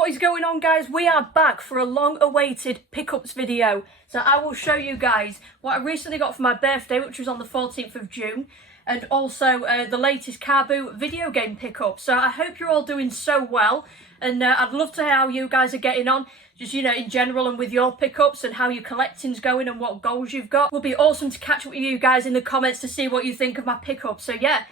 what is going on, guys? We are back for a long-awaited pickups video. So I will show you guys what I recently got for my birthday, which was on the 14th of June, and also the latest Carboot video game pickup. So I hope you're all doing so well, and I'd love to hear how you guys are getting on, just, you know, in general and with your pickups and how your collecting's going and what goals you've got. It would be awesome to catch up with you guys in the comments to see what you think of my pickup. So yeah,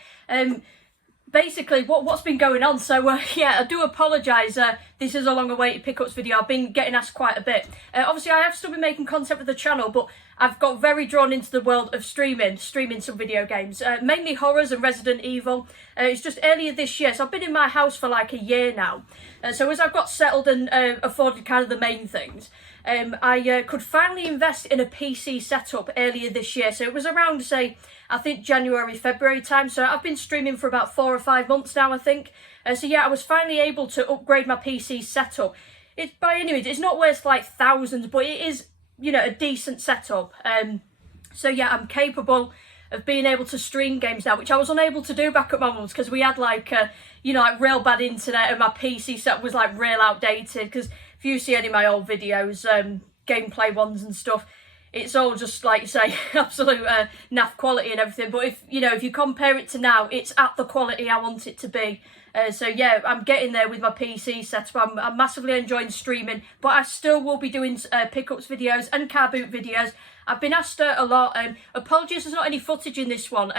basically what's been going on. So yeah, I do apologise, this is a long awaited pickups video. I've been getting asked quite a bit. Obviously I have still been making content for the channel, but I've got very drawn into the world of streaming some video games, mainly horrors and Resident Evil. It's just earlier this year, so I've been in my house for like a year now. So as I've got settled and afforded kind of the main things, I could finally invest in a PC setup earlier this year. So it was around, say, I think January, February time. So I've been streaming for about 4 or 5 months now, I think. So yeah, I was finally able to upgrade my PC setup. It's, by any means, it's not worth like thousands, but it is, you know, a decent setup. So yeah, I'm capable of being able to stream games now, which I was unable to do back at my mum's because we had like, you know, like real bad internet, and my PC setup was like real outdated. Because if you see any of my old videos, gameplay ones and stuff, it's all just like you say, absolute naff quality and everything. But if you know, if you compare it to now, it's at the quality I want it to be. So yeah, I'm getting there with my PC setup. I'm massively enjoying streaming, but I still will be doing pickups videos and Carboot videos. I've been asked a lot. Apologies, there's not any footage in this one.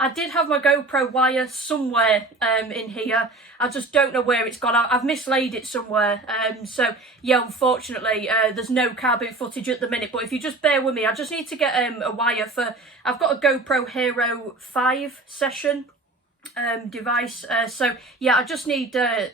I did have my GoPro wire somewhere in here. I just don't know where it's gone. I've mislaid it somewhere. So yeah, unfortunately, there's no Carboot footage at the minute. But if you just bear with me, I just need to get a wire for. I've got a GoPro Hero 5 session device. So yeah, I just need a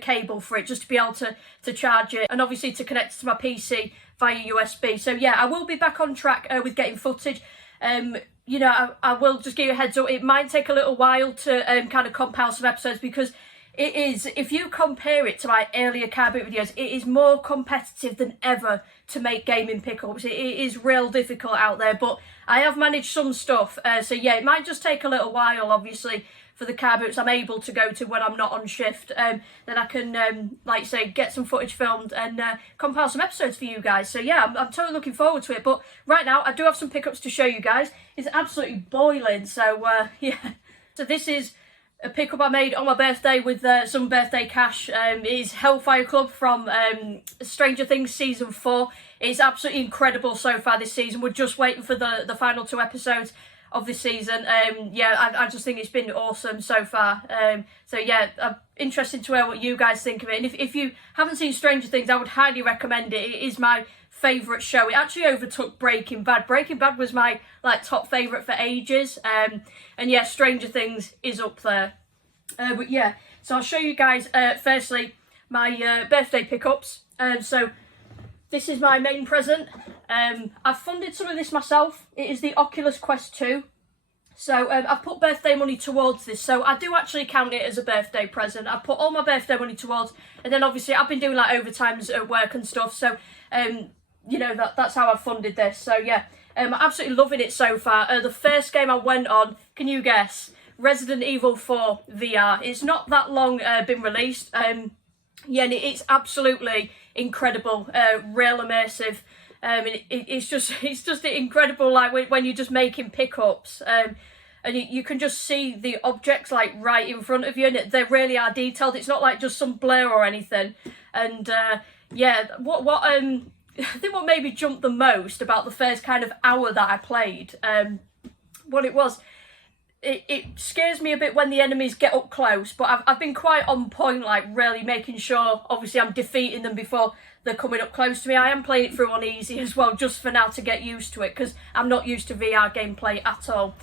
cable for it just to be able to charge it, and obviously to connect it to my PC via USB. So yeah, I will be back on track with getting footage. You know, I will just give you a heads up, it might take a little while to kind of compile some episodes, because it is, if you compare it to my earlier Carboot videos, it is more competitive than ever to make gaming pickups. It is real difficult out there, but I have managed some stuff. So yeah, it might just take a little while, obviously, for the Carboots I'm able to go to when I'm not on shift. Then I can, like say, get some footage filmed and compile some episodes for you guys. So yeah, I'm totally looking forward to it. But right now, I do have some pickups to show you guys. It's absolutely boiling, so yeah. So this is a pickup I made on my birthday with some birthday cash. It is Hellfire Club from Stranger Things Season 4. It's absolutely incredible so far this season. We're just waiting for the final 2 episodes of this season. Yeah, I just think it's been awesome so far. So yeah, I'm interested to hear what you guys think of it. And if you haven't seen Stranger Things, I would highly recommend it. It is my favourite show. It actually overtook Breaking Bad. Breaking Bad was my like top favourite for ages. And yeah, Stranger Things is up there. But yeah, so I'll show you guys firstly my birthday pickups. So this is my main present. I've funded some of this myself. It is the Oculus Quest 2. So I've put birthday money towards this. So I do actually count it as a birthday present. I put all my birthday money towards, and then obviously I've been doing like overtimes at work and stuff. So you know, that's how I've funded this. So yeah, I'm absolutely loving it so far. The first game I went on, can you guess? Resident Evil 4 VR. It's not that long been released. Yeah, and it's absolutely incredible, real immersive. It's just incredible, like when you're just making pickups, and you can just see the objects like right in front of you, and they really are detailed. It's not like just some blur or anything. And yeah, what I think what maybe jumped the most about the first kind of hour that I played, what it was. It scares me a bit when the enemies get up close, but I've been quite on point, like really making sure, obviously, I'm defeating them before they're coming up close to me. I am playing it through on easy as well, just for now to get used to it, because I'm not used to VR gameplay at all.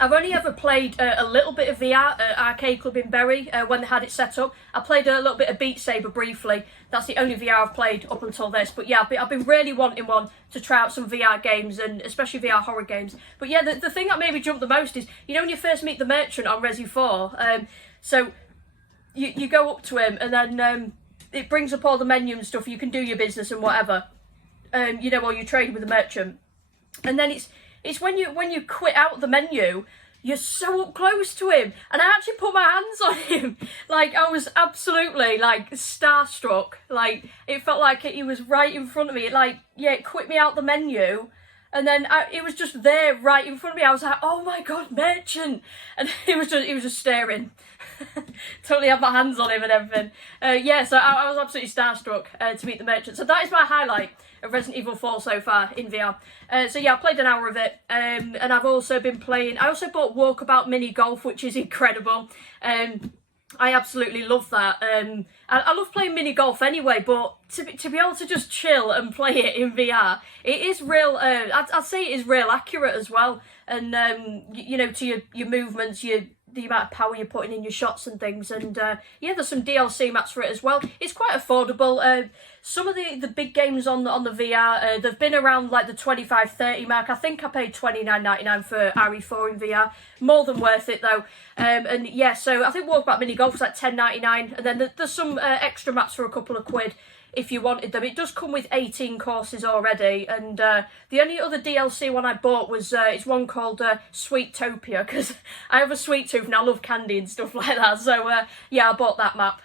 I've only ever played a little bit of VR at Arcade Club in Bury when they had it set up. I played a little bit of Beat Saber briefly. That's the only VR I've played up until this. But yeah, I've been really wanting one to try out some VR games, and especially VR horror games. But yeah, the thing that maybe jumped the most is, you know, when you first meet the merchant on Resi 4, so you go up to him, and then it brings up all the menu and stuff. You can do your business and whatever, you know, while you trade with the merchant. And then it's when you quit out the menu, you're so up close to him. And I actually put my hands on him. Like, I was absolutely, like, starstruck. Like, it felt like he was right in front of me. Like, yeah, it quit me out the menu. And then it was just there right in front of me. I was like, oh my God, Merchant. And he was just staring. Totally had my hands on him and everything. Yeah, so I was absolutely starstruck to meet the Merchant. So that is my highlight of Resident Evil 4 so far in VR. So yeah, I played an hour of it. And I've also been playing, I also bought Walkabout Mini Golf, which is incredible. I absolutely love that. I love playing mini golf anyway, but to be able to just chill and play it in VR, it is real. I'd say it is real accurate as well. And you know, to your movements, the amount of power you're putting in your shots and things. And yeah, there's some DLC maps for it as well. It's quite affordable. Some of the big games on the VR, they've been around like the 25-30 mark. I think I paid $29.99 for RE4 in VR. More than worth it though. And yeah, so I think Walkabout Mini Golf was like $10.99, and then there's some extra maps for a couple of quid if you wanted them. It does come with 18 courses already, and the only other DLC one I bought was it's one called Sweetopia, because I have a sweet tooth and I love candy and stuff like that. So yeah, I bought that map.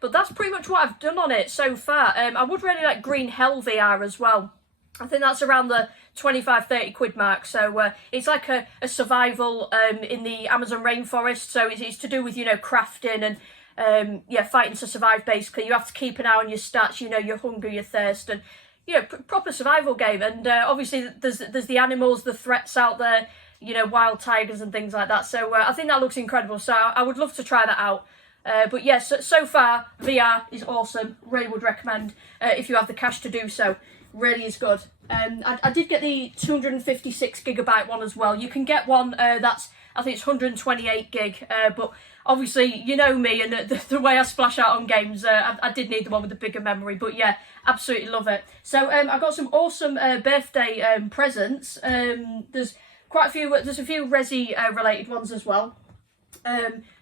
But that's pretty much what I've done on it so far. I would really like Green Hell VR as well. I think that's around the 25-30 quid mark. So it's like a survival in the Amazon rainforest. So it's to do with, you know, crafting and yeah, fighting to survive. Basically, you have to keep an eye on your stats, you know, your hunger, your thirst, and you know, proper survival game. And obviously there's the animals, the threats out there, you know, wild tigers and things like that. So I think that looks incredible, so I would love to try that out. But yes, so far VR is awesome. Really would recommend if you have the cash to do so. Really is good. I did get the 256GB one as well. You can get one that's, I think it's 128 gig, but obviously you know me and the way I splash out on games, I did need the one with the bigger memory. But yeah, absolutely love it. So I got some awesome birthday presents. There's quite a few. There's a few Resi related ones as well.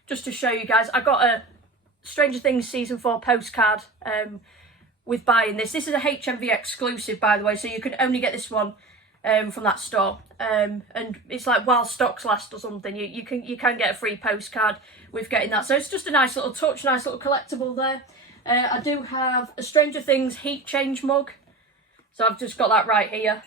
Just to show you guys, I got a Stranger Things Season 4 postcard with buying this. This is a HMV exclusive, by the way, so you can only get this one from that store. And it's like while stocks last or something, you can get a free postcard with getting that. So it's just a nice little touch, nice little collectible there. I do have a Stranger Things heat change mug. So I've just got that right here.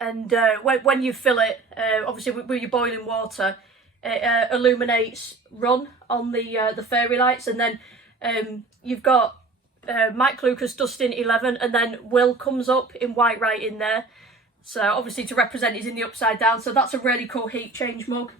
And when you fill it, obviously with your boiling water, it illuminates Run on the fairy lights, and then you've got Mike Lucas, Dustin 11, and then Will comes up in white right in there. So obviously to represent he's in the upside down. So that's a really cool heat change mug.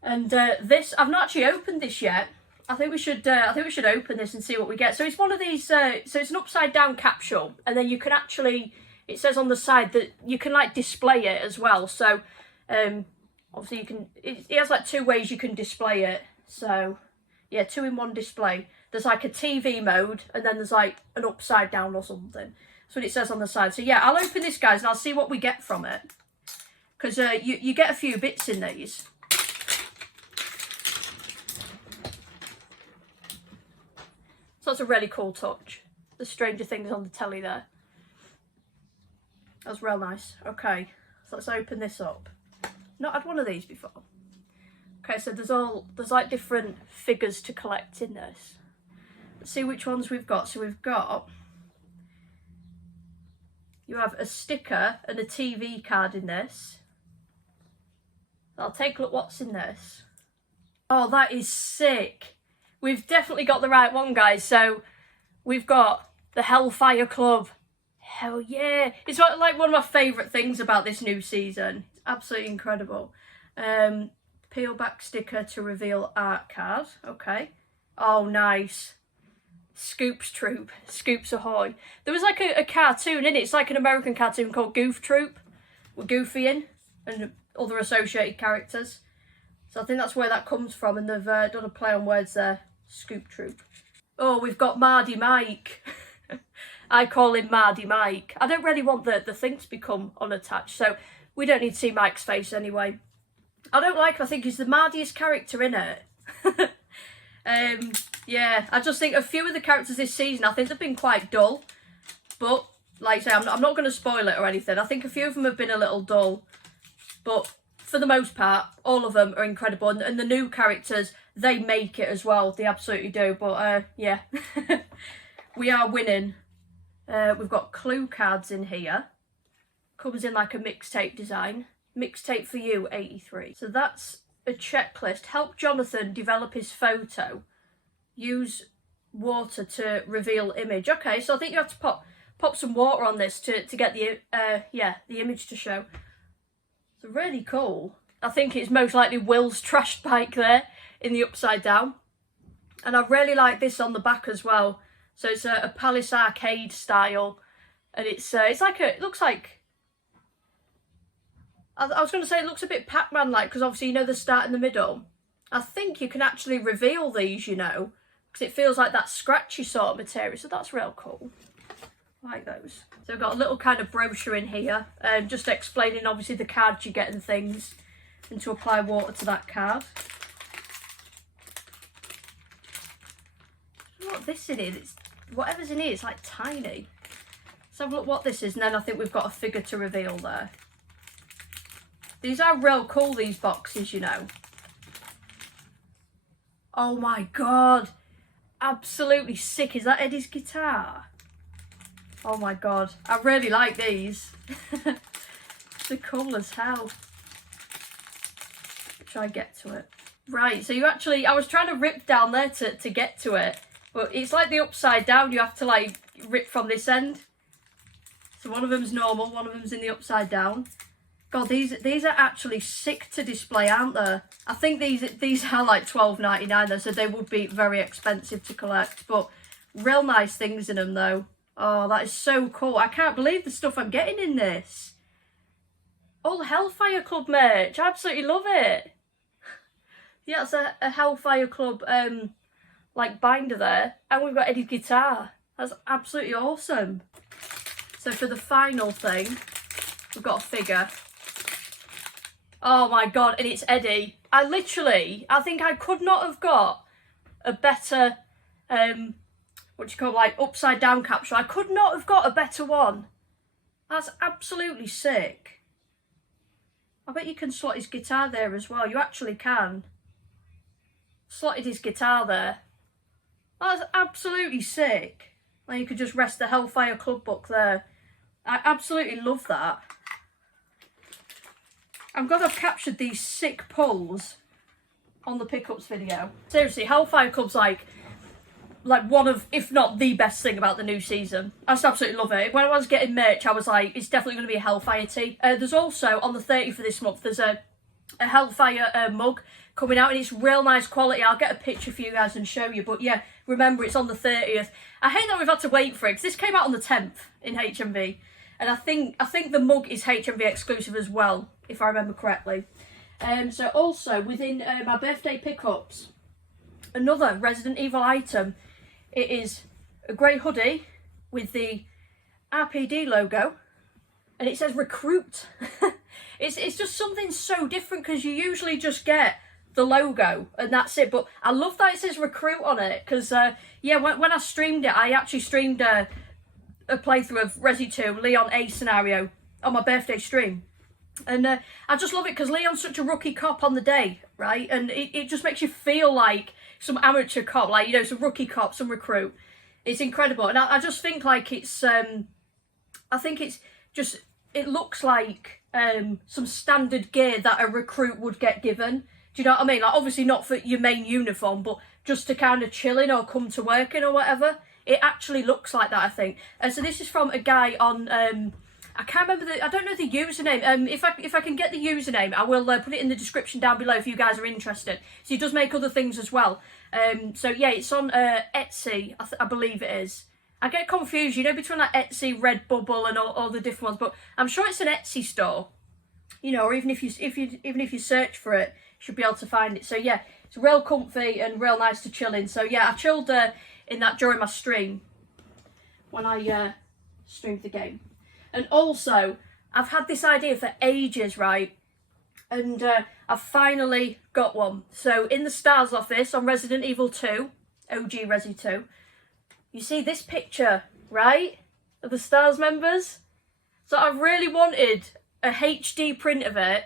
And this, I've not actually opened this yet. I think we should open this and see what we get. So it's one of these. So it's an upside down capsule, and then you can actually. It says on the side that you can like display it as well. So obviously you can. It has like two ways you can display it. So yeah, 2-in-1 display. There's like a TV mode, and then there's like an upside down or something. That's what it says on the side. So yeah, I'll open this, guys, and I'll see what we get from it. Because you get a few bits in these. So that's a really cool touch. The Stranger Things on the telly there. That's real nice. Okay, so let's open this up. Not had one of these before. Okay, so there's like different figures to collect in this. Let's see which ones we've got. So we've got, you have a sticker and a TV card in this. I'll take a look what's in this. Oh, that is sick. We've definitely got the right one, guys. So we've got the Hellfire Club. Hell yeah. It's like one of my favourite things about this new season. It's absolutely incredible. Peel back sticker to reveal art card. Okay. Oh, nice. Scoops Troop. Scoops Ahoy. There was like a cartoon in it. It's like an American cartoon called Goof Troop. With Goofy in. And other associated characters. So I think that's where that comes from. And they've done a play on words there. Scoop Troop. Oh, we've got Mardy Mike. I call him Mardy Mike. I don't really want the thing to become unattached. So we don't need to see Mike's face anyway. I don't like him. I think he's the mardiest character in it. Yeah, I just think a few of the characters this season, I think they've been quite dull. But, like I say, I'm not going to spoil it or anything. I think a few of them have been a little dull. But for the most part, all of them are incredible, and the new characters, they make it as well. They absolutely do. But yeah, we are winning. We've got clue cards in here. Comes in like a mixtape design. Mixtape for you, 83. So that's a checklist. Help Jonathan develop his photo. Use water to reveal image. Okay, so I think you have to pop some water on this to get the the image to show. So really cool. I think it's most likely Will's trashed bike there in the upside down. And I really like this on the back as well. So it's a Palace Arcade style, and it's like it looks like. I was going to say it looks a bit Pac-Man like, because obviously you know the start and the middle. I think you can actually reveal these, you know, because it feels like that scratchy sort of material. So that's real cool. I like those. So I've got a little kind of brochure in here, just explaining obviously the cards you get and things, and to apply water to that card. I don't know what this in here. Whatever's in here, it's like tiny. Let's have a look what this is, and then I think we've got a figure to reveal there. These are real cool, these boxes, you know. Oh my god. Absolutely sick. Is that Eddie's guitar? Oh my god. I really like these. They're cool as hell. Try and get to it. Right, so you actually, I was trying to rip down there to get to it. But it's like the upside down. You have to like rip from this end. So one of them's normal, one of them's in the upside down. God, these are actually sick to display, aren't they? I think these are like $12.99 though, so they would be very expensive to collect. But real nice things in them though. Oh, that is so cool. I can't believe the stuff I'm getting in this. All Hellfire Club merch. I absolutely love it. Yeah, it's a Hellfire Club like binder there. And we've got Eddie's guitar. That's absolutely awesome. So for the final thing, we've got a figure. Oh my god, and it's Eddie. I think I could not have got a better, like upside down capsule. I could not have got a better one. That's absolutely sick. I bet you can slot his guitar there as well. You actually can. Slotted his guitar there. That's absolutely sick. And you could just rest the Hellfire Club book there. I absolutely love that. I'm glad I've captured these sick pulls on the pickups video. Seriously, Hellfire Club's like one of, if not the best thing about the new season. I just absolutely love it. When I was getting merch, I was like, it's definitely going to be a Hellfire tee. There's also, on the 30th of this month, there's a Hellfire mug coming out, and it's real nice quality. I'll get a picture for you guys and show you. But yeah, remember, it's on the 30th. I hate that we've had to wait for it, because this came out on the 10th in HMV. And I think the mug is HMV exclusive as well, if I remember correctly. So also, within my birthday pickups, another Resident Evil item. It is a grey hoodie with the RPD logo, and it says recruit. It's just something so different, because you usually just get the logo and that's it. But I love that it says recruit on it, because yeah, when I streamed it, I actually streamed a playthrough of Resi 2 Leon A scenario on my birthday stream. And I just love it, because Leon's such a rookie cop on the day, right? And it just makes you feel like some amateur cop, like, you know, some rookie cop, some recruit. It's incredible. And I just think like it's, I think it's just, it looks like some standard gear that a recruit would get given. Do you know what I mean? Like, obviously not for your main uniform, but just to kind of chill in or come to work in or whatever. It actually looks like that, I think. So this is from a guy on, I can't remember I don't know the username. If I can get the username, I will put it in the description down below if you guys are interested. So he does make other things as well. So yeah, it's on Etsy, I believe it is. I get confused, you know, between like Etsy, Redbubble, and all the different ones, but I'm sure it's an Etsy store. You know, or even if you search for it, you should be able to find it. So yeah, it's real comfy and real nice to chill in. So yeah, I chilled in that during my stream when I streamed the game. And also, I've had this idea for ages, right? And I've finally got one. So in the Stars office on Resident Evil 2, OG Resi 2, you see this picture, right? Of the Stars members. So I've really wanted a HD print of it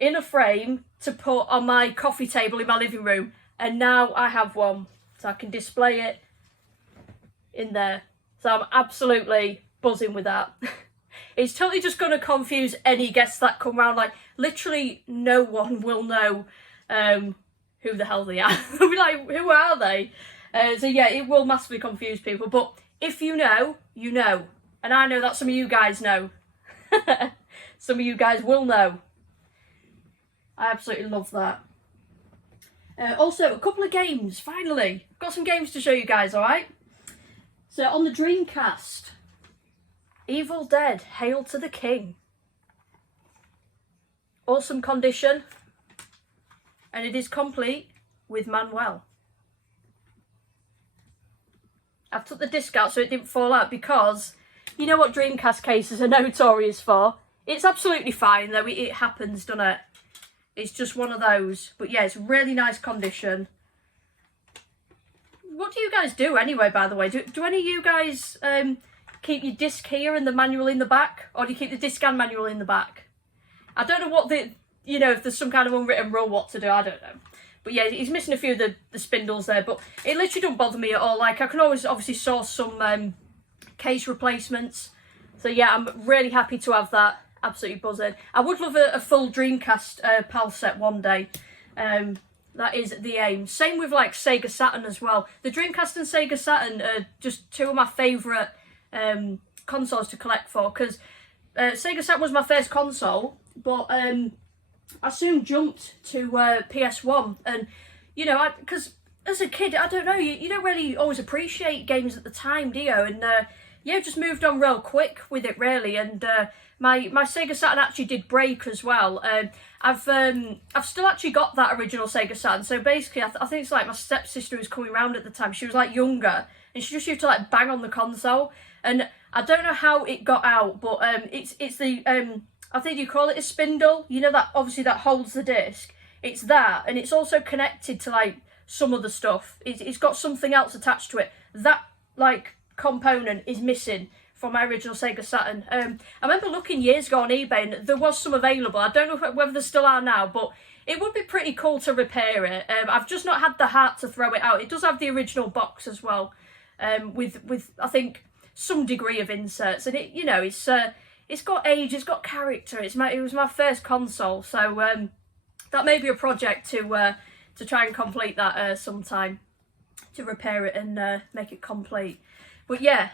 in a frame to put on my coffee table in my living room, and now I have one, so I can display it in there. So I'm absolutely buzzing with that. It's totally just going to confuse any guests that come round. Like, literally no one will know who the hell they are. They'll be like, who are they? So yeah, it will massively confuse people. But if you know, you know. And I know that some of you guys know. Some of you guys will know. I absolutely love that. Also, a couple of games, finally. Got some games to show you guys, alright? So, on the Dreamcast, Evil Dead, Hail to the King. Awesome condition. And it is complete with Manuel. I've took the disc out so it didn't fall out because you know what Dreamcast cases are notorious for. It's absolutely fine though, it happens, doesn't it? It's just one of those. But yeah, it's really nice condition. What do you guys do anyway, by the way? Do any of you guys keep your disc here and the manual in the back? Or do you keep the disc and manual in the back? I don't know what the, you know, if there's some kind of unwritten rule what to do, I don't know. But yeah, he's missing a few of the spindles there, but it literally don't bother me at all. Like, I can always obviously source some case replacements. So yeah, I'm really happy to have that. Absolutely buzzing. I would love a full Dreamcast PAL set one day. That is the aim. Same with like Sega Saturn as well. The Dreamcast and Sega Saturn are just two of my favourite consoles to collect for, because Sega Saturn was my first console, but I soon jumped to PS1, and you know, because as a kid, I don't know, you don't really always appreciate games at the time, do you? And yeah, just moved on real quick with it really, and my Sega Saturn actually did break as well. I've still actually got that original Sega Saturn. So basically, I think it's like my stepsister was coming around at the time. She was like younger, and she just used to like bang on the console, and I don't know how it got out, but it's the I think you call it a spindle. You know, that obviously that holds the disc. It's that, and it's also connected to like some other stuff. It's got something else attached to it. That like component is missing from my original Sega Saturn. I remember looking years ago on eBay, and there was some available. I don't know whether there still are now, but it would be pretty cool to repair it. I've just not had the heart to throw it out. It does have the original box as well, with I think some degree of inserts, and it, you know, it's got age, it's got character. It was my first console, so that may be a project to try and complete that sometime, to repair it and make it complete. But yeah,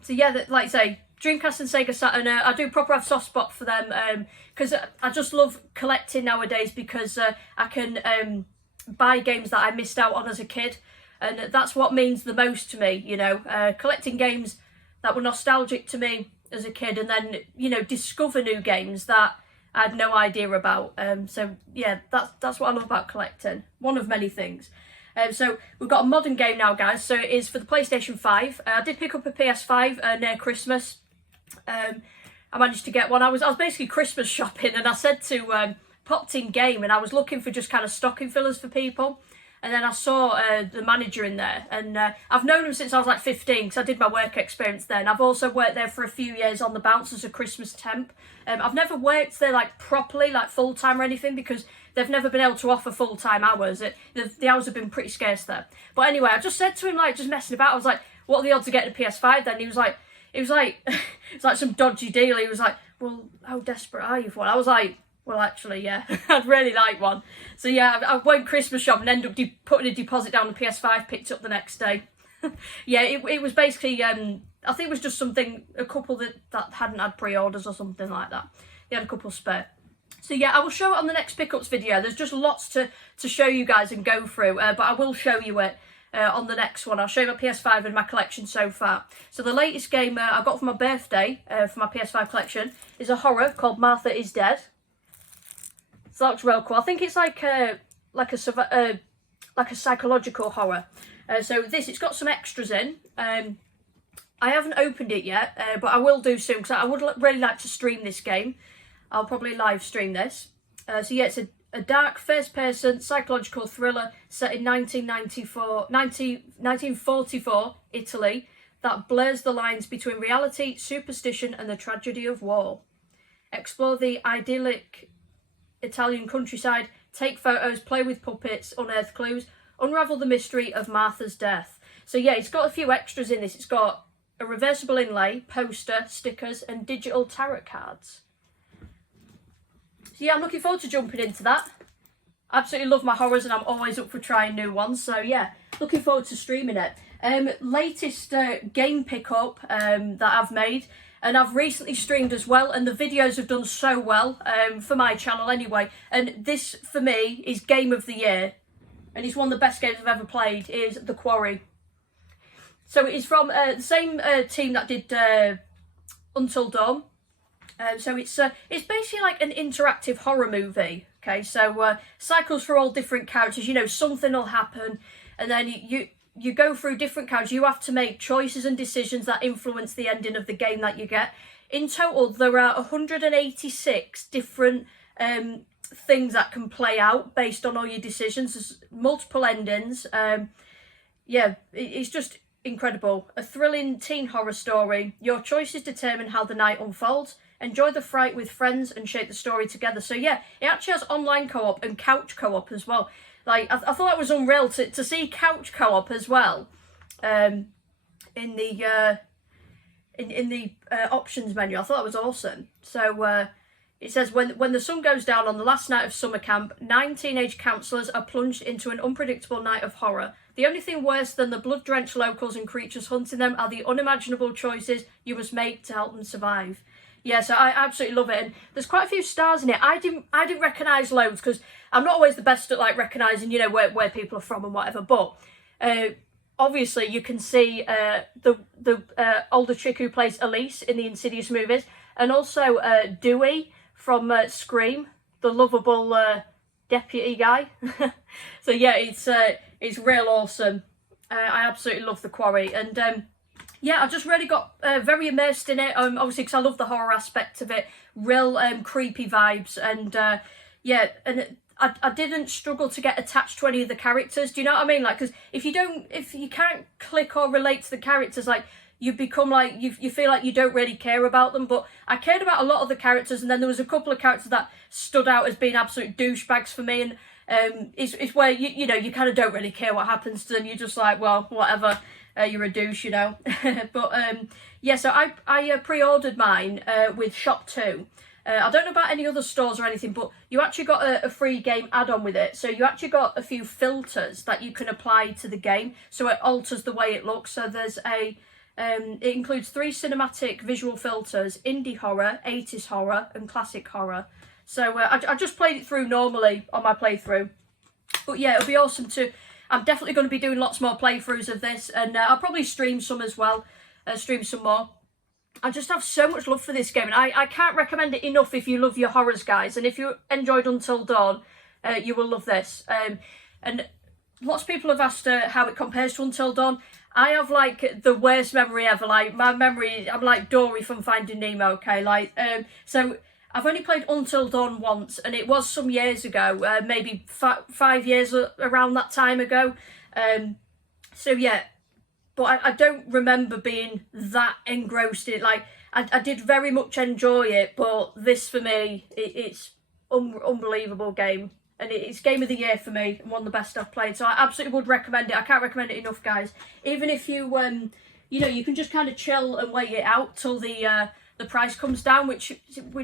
so yeah, like I say, Dreamcast and Sega Saturn, I do proper have soft spot for them, because I just love collecting nowadays, because I can buy games that I missed out on as a kid, and that's what means the most to me, you know, collecting games that were nostalgic to me as a kid, and then, you know, discover new games that I had no idea about. So yeah, that's what I love about collecting, one of many things. So we've got a modern game now, guys. So it is for the PlayStation 5. I did pick up a PS5 near Christmas. I managed to get one. I was basically Christmas shopping, and I said to popped in game, and I was looking for just kind of stocking fillers for people. And then I saw the manager in there, and I've known him since I was like 15, because I did my work experience there. And I've also worked there for a few years on the bounce as a Christmas temp. I've never worked there like properly, like full time or anything, because they've never been able to offer full time hours. The hours have been pretty scarce there. But anyway, I just said to him, like, just messing about, I was like, what are the odds of getting a PS5 then? He was like, it's like some dodgy deal. He was like, well, how desperate are you for one? I was like, well, actually, yeah, I'd really like one. So yeah, I went Christmas shop and ended up putting a deposit down on the PS5, picked up the next day. Yeah, it was basically, I think it was just something, a couple that hadn't had pre-orders or something like that. They had a couple spare. So yeah, I will show it on the next pickups video. There's just lots to show you guys and go through, but I will show you it on the next one. I'll show you my PS5 and my collection so far. So the latest game I got for my birthday for my PS5 collection is a horror called Martha is Dead. So that looks real cool. I think it's like a psychological horror. So it's got some extras in. I haven't opened it yet, but I will do soon, because I would really like to stream this game. I'll probably live stream this. So yeah, it's a dark first-person psychological thriller set in 1944 Italy that blurs the lines between reality, superstition, and the tragedy of war. Explore the idyllic Italian countryside, take photos, play with puppets, unearth clues, unravel the mystery of Martha's death. So yeah, it's got a few extras in this. It's got a reversible inlay, poster, stickers, and digital tarot cards. So yeah, I'm looking forward to jumping into that. Absolutely love my horrors, and I'm always up for trying new ones. So yeah, looking forward to streaming it. Latest game pickup that I've made, and I've recently streamed as well, and the videos have done so well for my channel anyway. And this, for me, is game of the year, and it's one of the best games I've ever played, is The Quarry. So it is from the same team that did Until Dawn. So it's basically like an interactive horror movie. Okay, so cycles for all different characters. You know, something will happen, and then you go through different characters. You have to make choices and decisions that influence the ending of the game that you get. In total, there are 186 different things that can play out based on all your decisions. There's multiple endings. Yeah, it's just incredible. A thrilling teen horror story. Your choices determine how the night unfolds. Enjoy the fright with friends and shape the story together. So yeah, it actually has online co-op and couch co-op as well. Like, I thought it was unreal to see couch co-op as well in the options menu. I thought it was awesome. So it says, when the sun goes down on the last night of summer camp, 9 teenage counsellors are plunged into an unpredictable night of horror. The only thing worse than the blood-drenched locals and creatures hunting them are the unimaginable choices you must make to help them survive. Yeah, so I absolutely love it, and there's quite a few stars in it. I didn't recognise loads, because I'm not always the best at like recognising, you know, where people are from and whatever. But obviously you can see the older chick who plays Elise in the Insidious movies, and also Dewey from Scream, the lovable deputy guy. So yeah, it's real awesome. I absolutely love The Quarry, and yeah, I just really got very immersed in it, obviously because I love the horror aspect of it, real creepy vibes, and yeah, and I didn't struggle to get attached to any of the characters, do you know what I mean? Like, because if you can't click or relate to the characters, like, you become like, you feel like you don't really care about them. But I cared about a lot of the characters, and then there was a couple of characters that stood out as being absolute douchebags for me, and it's where you know, you kind of don't really care what happens to them, you're just like, well, whatever. You're a douche, you know. But yeah, so I pre-ordered mine with Shop 2. I don't know about any other stores or anything, but you actually got a free game add-on with it. So you actually got a few filters that you can apply to the game, so it alters the way it looks. So there's it includes 3 cinematic visual filters: indie horror, 80s horror, and classic horror. So I just played it through normally on my playthrough. But yeah, it'll be awesome to... I'm definitely going to be doing lots more playthroughs of this, and I'll probably stream some as well, stream some more. I just have so much love for this game, and I can't recommend it enough if you love your horrors, guys. And if you enjoyed Until Dawn, you will love this. And lots of people have asked how it compares to Until Dawn. I have, like, the worst memory ever. Like, my memory, I'm like Dory from Finding Nemo, okay? Like, so... I've only played Until Dawn once, and it was some years ago, maybe 5 years around that time ago. So yeah, but I don't remember being that engrossed in it. Like, I did very much enjoy it, but this for me, it's unbelievable game. And it's game of the year for me, and one of the best I've played. So I absolutely would recommend it. I can't recommend it enough, guys. Even if you, you know, you can just kind of chill and wait it out till the price comes down, which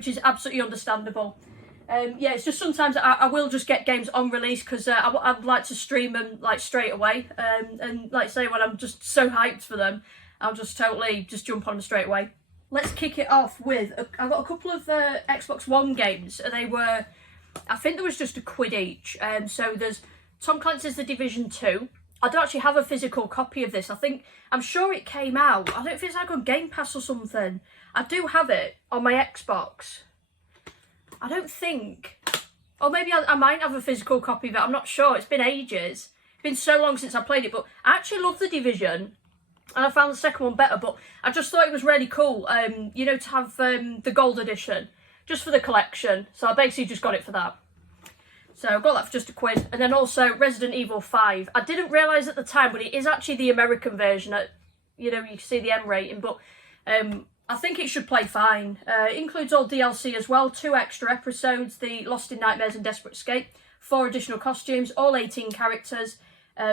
is absolutely understandable. Yeah, it's just sometimes I will just get games on release, because I'd like to stream them like straight away. And like I say, when I'm just so hyped for them, I'll just totally just jump on them straight away. Let's kick it off with, I've got a couple of Xbox One games. They were, I think there was just £1 each. So there's Tom Clancy's The Division 2. I don't actually have a physical copy of this. I'm sure it came out. I don't know if it's like on Game Pass or something. I do have it on my Xbox. I don't think. Or maybe I might have a physical copy of it. I'm not sure. It's been ages. It's been so long since I played it. But I actually love The Division. And I found the second one better. But I just thought it was really cool, you know, to have the gold edition. Just for the collection. So I basically just got it for that. So I got that for just £1. And then also Resident Evil 5. I didn't realise at the time, but it is actually the American version. You know, you can see the M rating. But I think it should play fine. It includes all DLC as well, 2 extra episodes, the Lost in Nightmares and Desperate Escape, 4 additional costumes, all 18 characters,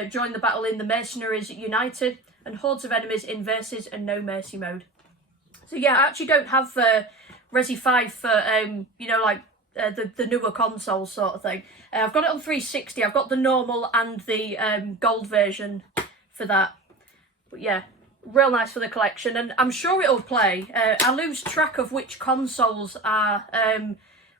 join the battle in the Mercenaries United, and hordes of enemies in Versus and No Mercy mode. So yeah, I actually don't have Resi 5 for, you know, like the newer consoles sort of thing. I've got it on 360, I've got the normal and the gold version for that. But yeah, real nice for the collection, and I'm sure it'll play. I lose track of which consoles are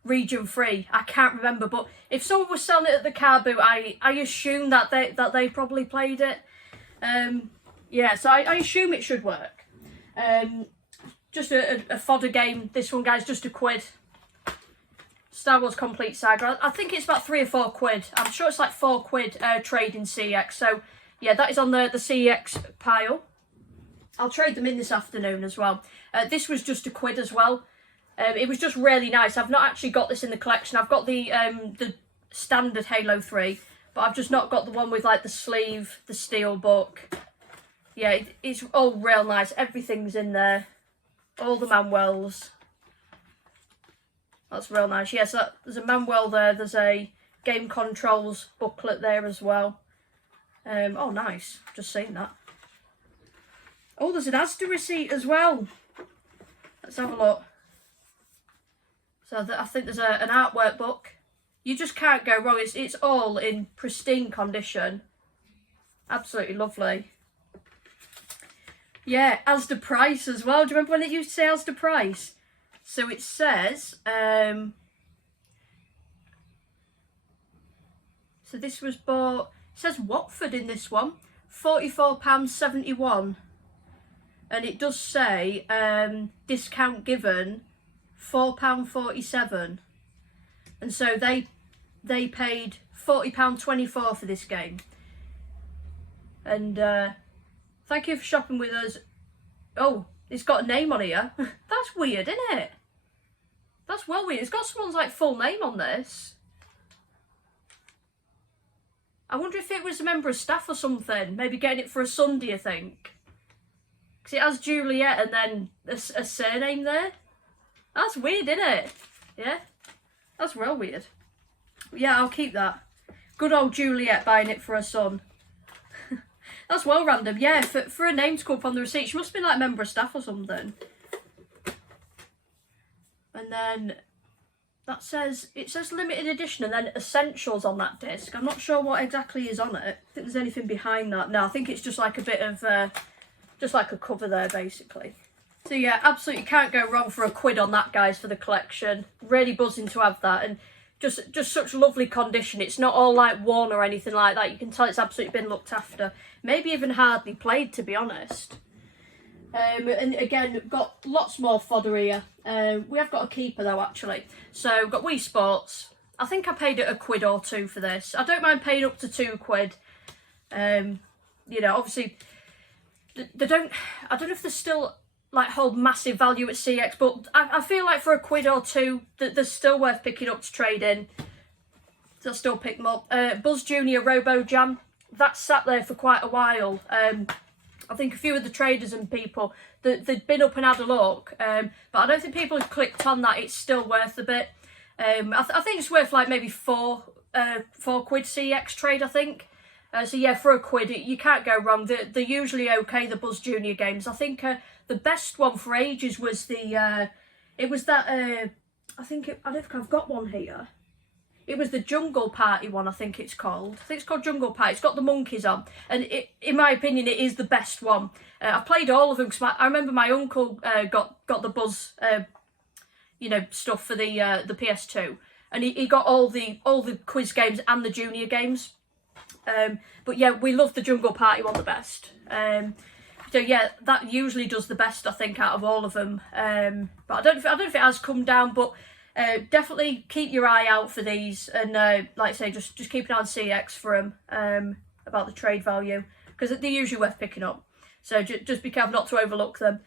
region free. I can't remember, but if someone was selling it at the Carboot, I assume that they probably played it. Yeah, so I assume it should work. Just a fodder game. This one, guys, just £1. Star Wars Complete Saga. I think it's about 3 or 4 quid. I'm sure it's like 4 quid trade in CX. So yeah, that is on the CX pile. I'll trade them in this afternoon as well. This was just £1 as well. It was just really nice. I've not actually got this in the collection. I've got the standard Halo 3, but I've just not got the one with like the sleeve, the steel book. Yeah, it's all real nice. Everything's in there. All the manuals. That's real nice. Yes, there's a manual there. There's a game controls booklet there as well. Oh, nice. Just seen that. Oh, there's an Asda receipt as well. Let's have a look. So I think there's an artwork book. You just can't go wrong. It's all in pristine condition. Absolutely lovely. Yeah, Asda price as well. Do you remember when it used to say Asda price? So it says, so this was bought, it says Watford in this one, £44.71. And it does say, discount given, £4.47. And so they paid £40.24 for this game. And thank you for shopping with us. Oh, it's got a name on here. That's weird, isn't it? That's well weird. It's got someone's like full name on this. I wonder if it was a member of staff or something. Maybe getting it for a Sunday, I think. Because it has Juliet and then a surname there. That's weird, isn't it? Yeah? That's real weird. Yeah, I'll keep that. Good old Juliet buying it for her son. That's well random. Yeah, for a name to come up on the receipt, she must be like a member of staff or something. And then that says, it says limited edition and then essentials on that disc. I'm not sure what exactly is on it. I think there's anything behind that. No, I think it's just like a bit of, just like a cover there basically. So yeah, absolutely can't go wrong for £1 on that, guys, for the collection. Really buzzing to have that, and just such lovely condition. It's not all like worn or anything like that. You can tell it's absolutely been looked after. Maybe even hardly played, to be honest. And again, got lots more fodder here. We have got a keeper though, actually. So we've got Wii Sports. I think I paid it £1 or 2 for this. I don't mind paying up to £2. You know, obviously they don't. I don't know if they're still like hold massive value at CX, but I feel like for £1 or 2 that they're still worth picking up to trade in. So I'll still pick them up. Buzz Junior Robo Jam, that sat there for quite a while. I think a few of the traders and people they'd been up and had a look, but I don't think people have clicked on that. It's still worth a bit. I think it's worth like maybe £4 CX trade, I think. So yeah, for £1, you can't go wrong. They're usually okay, the Buzz Junior games. I think the best one for ages was the, it was that, I don't think I've got one here. It was the Jungle Party one, I think it's called. I think it's called Jungle Party. It's got the monkeys on. And in my opinion, it is the best one. I played all of them because I remember my uncle got the Buzz, you know, stuff for the PS2. And he got all the quiz games and the junior games. But yeah, we love the Jungle Party one the best. So yeah, that usually does the best, I think, out of all of them. But I don't know if it has come down, but definitely keep your eye out for these, and like I say, just keep an eye on CX for them, about the trade value, because they're usually worth picking up. So just be careful not to overlook them.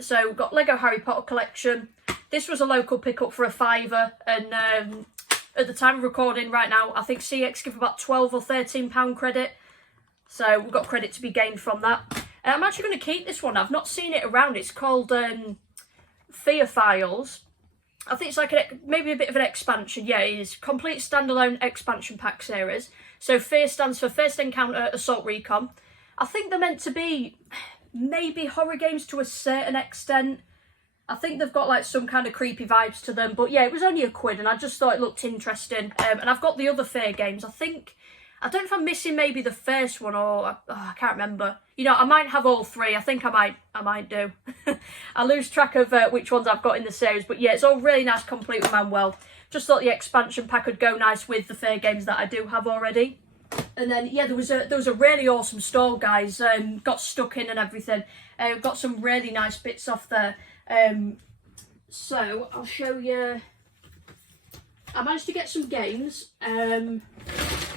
So we've got Lego Harry Potter collection. This was a local pickup for £5, and at the time of recording right now, I think CX give about £12 or £13 credit. So we've got credit to be gained from that. I'm actually going to keep this one. I've not seen it around. It's called Fear Files. I think it's like maybe a bit of an expansion. Yeah, it is. Complete standalone expansion pack series. So Fear stands for First Encounter Assault Recon. I think they're meant to be maybe horror games to a certain extent. I think they've got like some kind of creepy vibes to them. But yeah, it was only £1 and I just thought it looked interesting. And I've got the other Fear games. I don't know if I'm missing maybe the first one or I can't remember. You know, I might have all 3. I think I might do. I lose track of which ones I've got in the series. But yeah, it's all really nice, complete with Manuel. Just thought the expansion pack would go nice with the Fear games that I do have already. And then yeah, there was a really awesome stall, guys. Got stuck in and everything. Got some really nice bits off there. So I'll show you. I managed to get some games.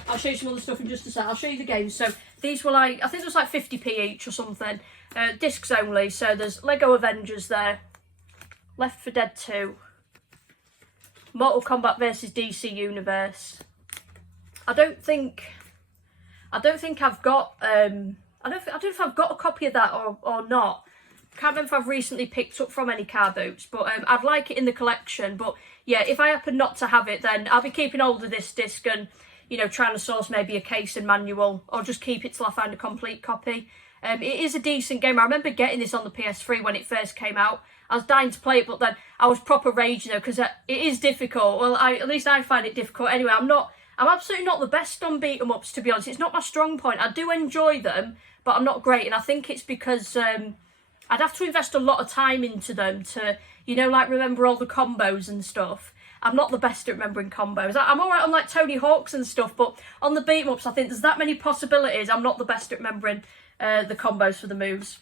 I'll show you some other stuff in just a sec. I'll show you the games. So these were like, I think it was like 50p each or something. Discs only. So there's Lego Avengers there. Left 4 Dead 2. Mortal Kombat versus DC Universe. I don't think I've got I don't know if I've got a copy of that or not. Can't remember if I've recently picked up from any Carboots, but I'd like it in the collection. But yeah, if I happen not to have it, then I'll be keeping hold of this disc and, you know, trying to source maybe a case and manual, or just keep it till I find a complete copy. It is a decent game. I remember getting this on the PS3 when it first came out. I was dying to play it, but then I was proper raging though, because it is difficult. Well, at least I find it difficult. Anyway, I'm absolutely not the best on beat 'em ups, to be honest. It's not my strong point. I do enjoy them, but I'm not great, and I think it's because I'd have to invest a lot of time into them to, you know, like remember all the combos and stuff. I'm not the best at remembering combos. I'm alright on like Tony Hawk's and stuff, but on the beat 'em ups, I think there's that many possibilities. I'm not the best at remembering the combos for the moves.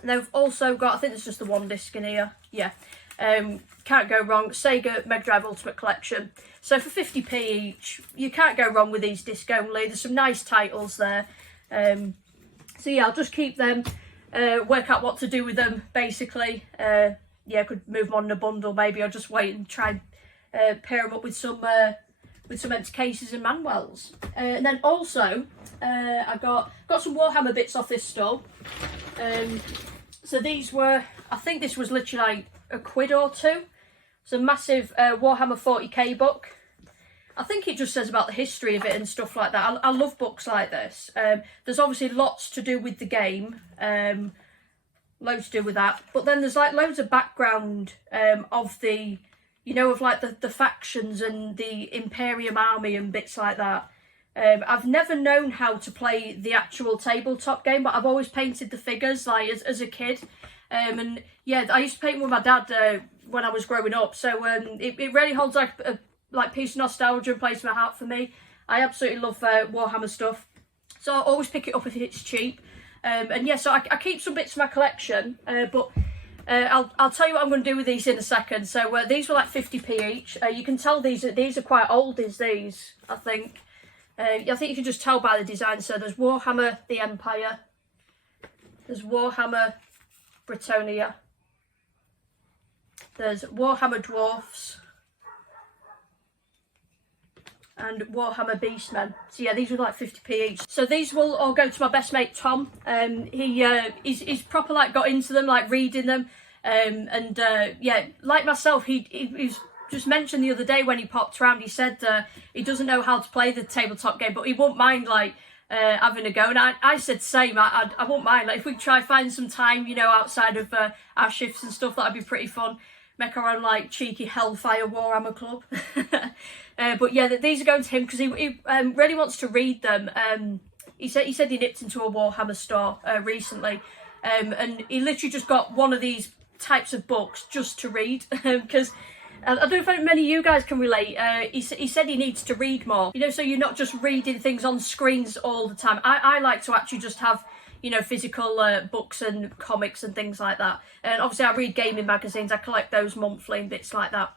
And they've also got, I think there's just the 1 disc in here. Yeah. Can't go wrong. Sega Mega Drive Ultimate Collection. So for 50p each, you can't go wrong with these disc only. There's some nice titles there. So yeah, I'll just keep them. Work out what to do with them, basically. Yeah, I could move them on in a bundle maybe, or just wait and try and pair them up with some empty cases and manuals. And then also, I got some Warhammer bits off this stall. So these were, I think this was literally like £1 or 2. It's a massive Warhammer 40k book. I think it just says about the history of it and stuff like that. I love books like this. There's obviously lots to do with the game. Loads to do with that. But then there's like loads of background of the, you know, of like the factions and the Imperium army and bits like that. I've never known how to play the actual tabletop game, but I've always painted the figures like as a kid. And yeah, I used to paint with my dad when I was growing up. So it really holds like a piece of nostalgia and place in my heart for me. I absolutely love Warhammer stuff. So I always pick it up if it's cheap. And yeah, so I keep some bits of my collection, but I'll tell you what I'm going to do with these in a second. So these were like 50p each. You can tell these are quite old, these, I think. I think you can just tell by the design. So there's Warhammer the Empire. There's Warhammer Britannia. There's Warhammer Dwarfs. And Warhammer Beastmen. So yeah, these were like 50p each. So these will all go to my best mate Tom. He's proper like got into them, like reading them. Yeah, like myself, he's just mentioned the other day when he popped around, he said he doesn't know how to play the tabletop game, but he wouldn't mind like having a go. And I said same, I wouldn't mind. Like if we could try find some time, you know, outside of our shifts and stuff, that'd be pretty fun. Make our own like cheeky Hellfire Warhammer club. But yeah, these are going to him because he really wants to read them. He said he nipped into a Warhammer store recently, and he literally just got one of these types of books just to read because I don't know if many of you guys can relate. He said he needs to read more, you know, so you're not just reading things on screens all the time. I like to actually just have, you know, physical books and comics and things like that. And obviously I read gaming magazines, I collect those monthly and bits like that.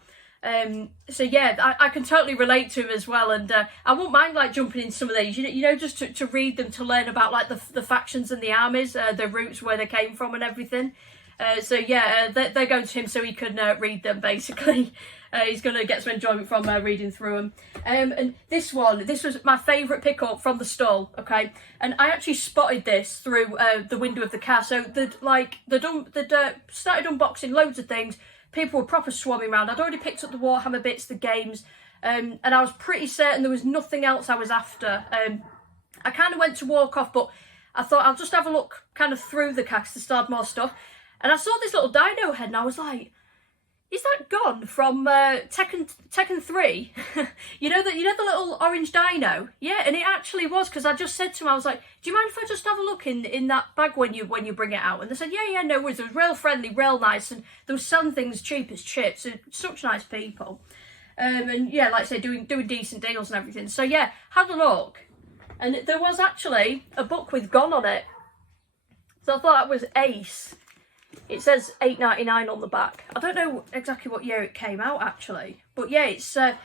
So yeah, I can totally relate to him as well, and I won't mind like jumping in some of these, you know, just to read them, to learn about like the factions and the armies, the routes where they came from and everything. So yeah, they're going to him so he can read them basically. He's going to get some enjoyment from reading through them. And this was my favourite pickup from the stall, okay? And I actually spotted this through the window of the car. So they'd started unboxing loads of things, people were proper swarming around. I'd already picked up the Warhammer bits, the games, and I was pretty certain there was nothing else I was after. I kind of went to walk off, but I thought I'll just have a look kind of through the cast to start more stuff. And I saw this little dino head and I was like, is that Gon from Tekken 3? you know the little orange dino? Yeah, and it actually was, because I just said to him, I was like, do you mind if I just have a look in that bag when you bring it out? And they said, yeah, no worries. It was real friendly, real nice, and they were selling things cheap as chips. Such nice people. And yeah, like I say, doing decent deals and everything. So yeah, had a look. And there was actually a book with Gon on it. So I thought that was ace. It says $8.99 on the back. I don't know exactly what year it came out, actually. But yeah, it's a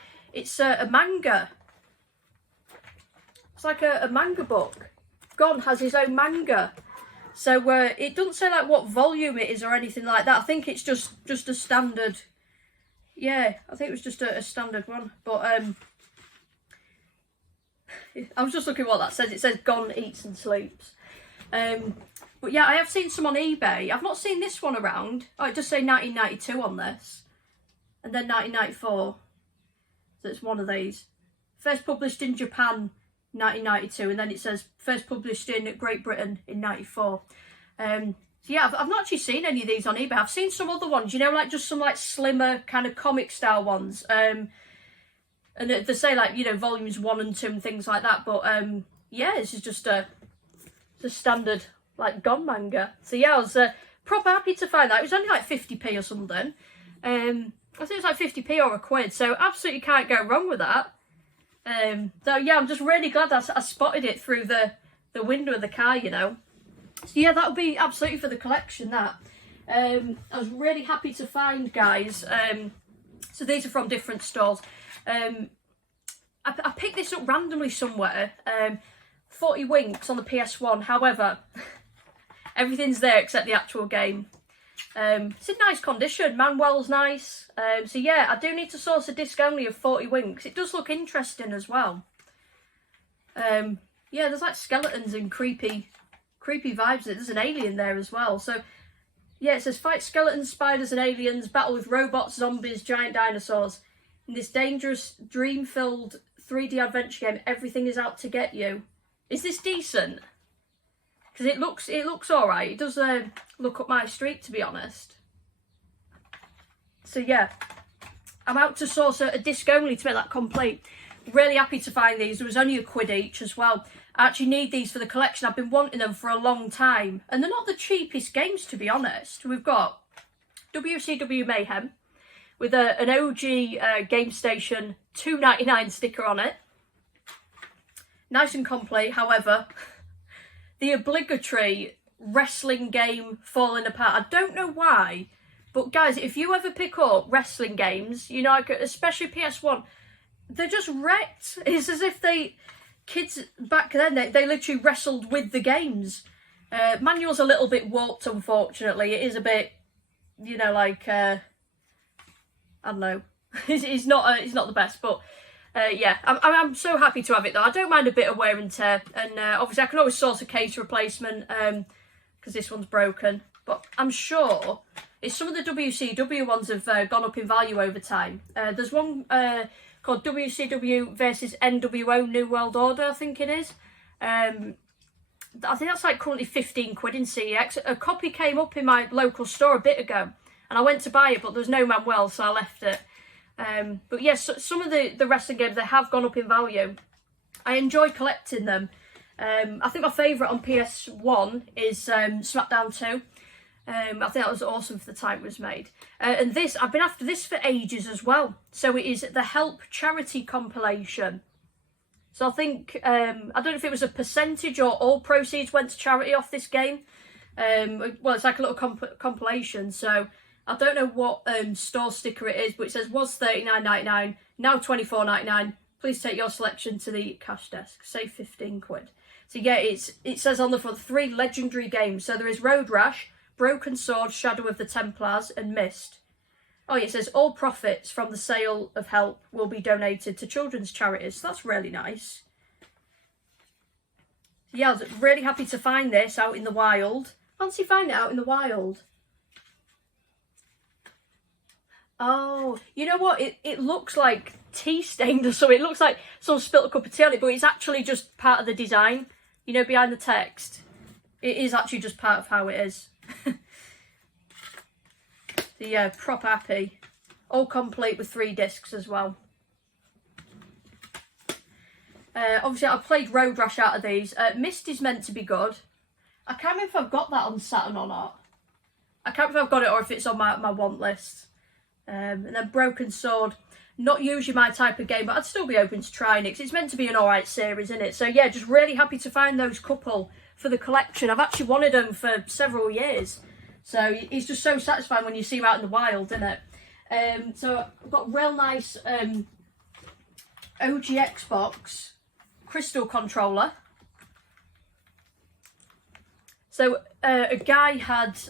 manga. It's like a manga book. Gon has his own manga. So it doesn't say like what volume it is or anything like that. I think it's just a standard. Yeah, I think it was just a standard one. But I was just looking at what that says. It says Gon eats and sleeps. But yeah, I have seen some on eBay. I've not seen this one around. Oh, it does say 1992 on this. And then 1994. So it's one of these. First published in Japan, 1992. And then it says first published in Great Britain in 94. So yeah, I've not actually seen any of these on eBay. I've seen some other ones, you know, like just some like slimmer kind of comic style ones. And they say like, you know, volumes 1 and 2 and things like that. But yeah, this is just a standard like Gon manga. So yeah, I was proper happy to find that. It was only like 50p or something. I think it was like 50p or a quid. So absolutely can't go wrong with that. So yeah, I'm just really glad I spotted it through the window of the car, you know. So yeah, that'll be absolutely for the collection, that. I was really happy to find, guys. So these are from different stores. I picked this up randomly somewhere. 40 Winks on the PS1. However, everything's there except the actual game. It's in nice condition. Manual's nice. So yeah, I do need to source a disc only of 40 Winks. It does look interesting as well. Yeah, there's like skeletons and creepy vibes. There's an alien there as well. So yeah, it says fight skeletons, spiders and aliens, battle with robots, zombies, giant dinosaurs. In this dangerous, dream-filled 3D adventure game, everything is out to get you. Is this decent? Because it looks alright. It does look up my street, to be honest. So yeah, I'm out to source a disc only to make that complete. Really happy to find these. There was only a quid each as well. I actually need these for the collection. I've been wanting them for a long time. And they're not the cheapest games, to be honest. We've got WCW Mayhem with an OG Game Station $2.99 sticker on it. Nice and complete. However, the obligatory wrestling game falling apart. I don't know why, but guys, if you ever pick up wrestling games, you know, like, especially PS1, they're just wrecked. It's as if kids back then, they literally wrestled with the games. Manual's a little bit warped, unfortunately. It is a bit, you know, like, I don't know. It's not the best, but yeah, I'm so happy to have it though. I don't mind a bit of wear and tear, and obviously I can always source a case replacement because this one's broken. But I'm sure some of the WCW ones have gone up in value over time. There's one called WCW versus NWO New World Order, I think it is. I think that's like currently 15 quid in CEX. A copy came up in my local store a bit ago, and I went to buy it, but there's no Manuel, so I left it. But yes, some of the wrestling games, they have gone up in value. I enjoy collecting them. I think my favourite on PS1 is SmackDown 2. I think that was awesome for the time it was made. And this, I've been after this for ages as well. So it is the Help charity compilation. So I think, I don't know if it was a percentage or all proceeds went to charity off this game. Well, it's like a little compilation, so I don't know what store sticker it is, but it says was $39.99, now $24.99. Please take your selection to the cash desk. Save 15 quid. So yeah, it says on the front 3 legendary games. So there is Road Rash, Broken Sword, Shadow of the Templars, and Mist. Oh yeah, it says all profits from the sale of Help will be donated to children's charities. So that's really nice. Yeah, I was really happy to find this out in the wild. Fancy finding it out in the wild. Oh, you know what? It looks like tea stained or something. It looks like someone spilled a cup of tea on it, but it's actually just part of the design. You know, behind the text. It is actually just part of how it is. So yeah, proper happy. All complete with 3 discs as well. Obviously, I've played Road Rash out of these. Mist is meant to be good. I can't remember if I've got that on Saturn or not. I can't remember if I've got it or if it's on my want list. And then Broken Sword. Not usually my type of game, but I'd still be open to trying it because it's meant to be an alright series, isn't it? So yeah, just really happy to find those couple for the collection. I've actually wanted them for several years. So it's just so satisfying when you see them out in the wild, isn't it? So I've got real nice OG Xbox crystal controller. So a guy had,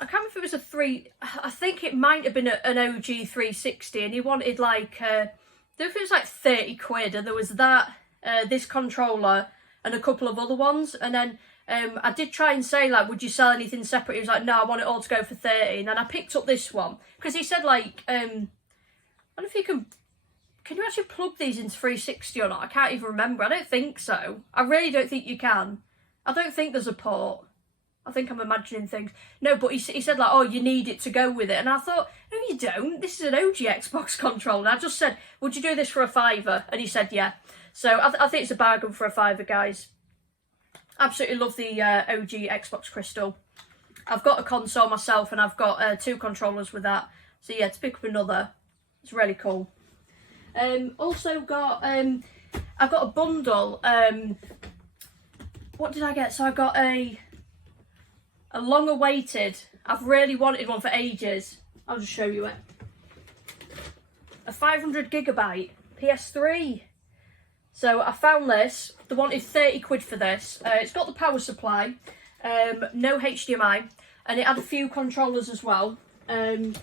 I can't remember if it was a 3, I think it might have been an OG 360, and he wanted like, I don't know if it was like 30 quid, and there was that, this controller, and a couple of other ones, and then I did try and say like, would you sell anything separate? He was like, no, I want it all to go for 30, and then I picked up this one, because he said like, I don't know if you can you actually plug these into 360 or not? I can't even remember. I don't think so. I really don't think you can. I don't think there's a port. I think I'm imagining things. No, but he said like, oh, you need it to go with it. And I thought, no, you don't. This is an OG Xbox controller. And I just said, would you do this for a £5? And he said, yeah. So I think it's a bargain for a £5, guys. Absolutely love the OG Xbox Crystal. I've got a console myself and I've got 2 controllers with that. So yeah, to pick up another, it's really cool. Also got, I've got a bundle. What did I get? So I got a long awaited, I've really wanted one for ages. I'll just show you it. A 500GB PS3. So I found this. They wanted 30 quid for this. It's got the power supply, no HDMI, and it had a few controllers as well. But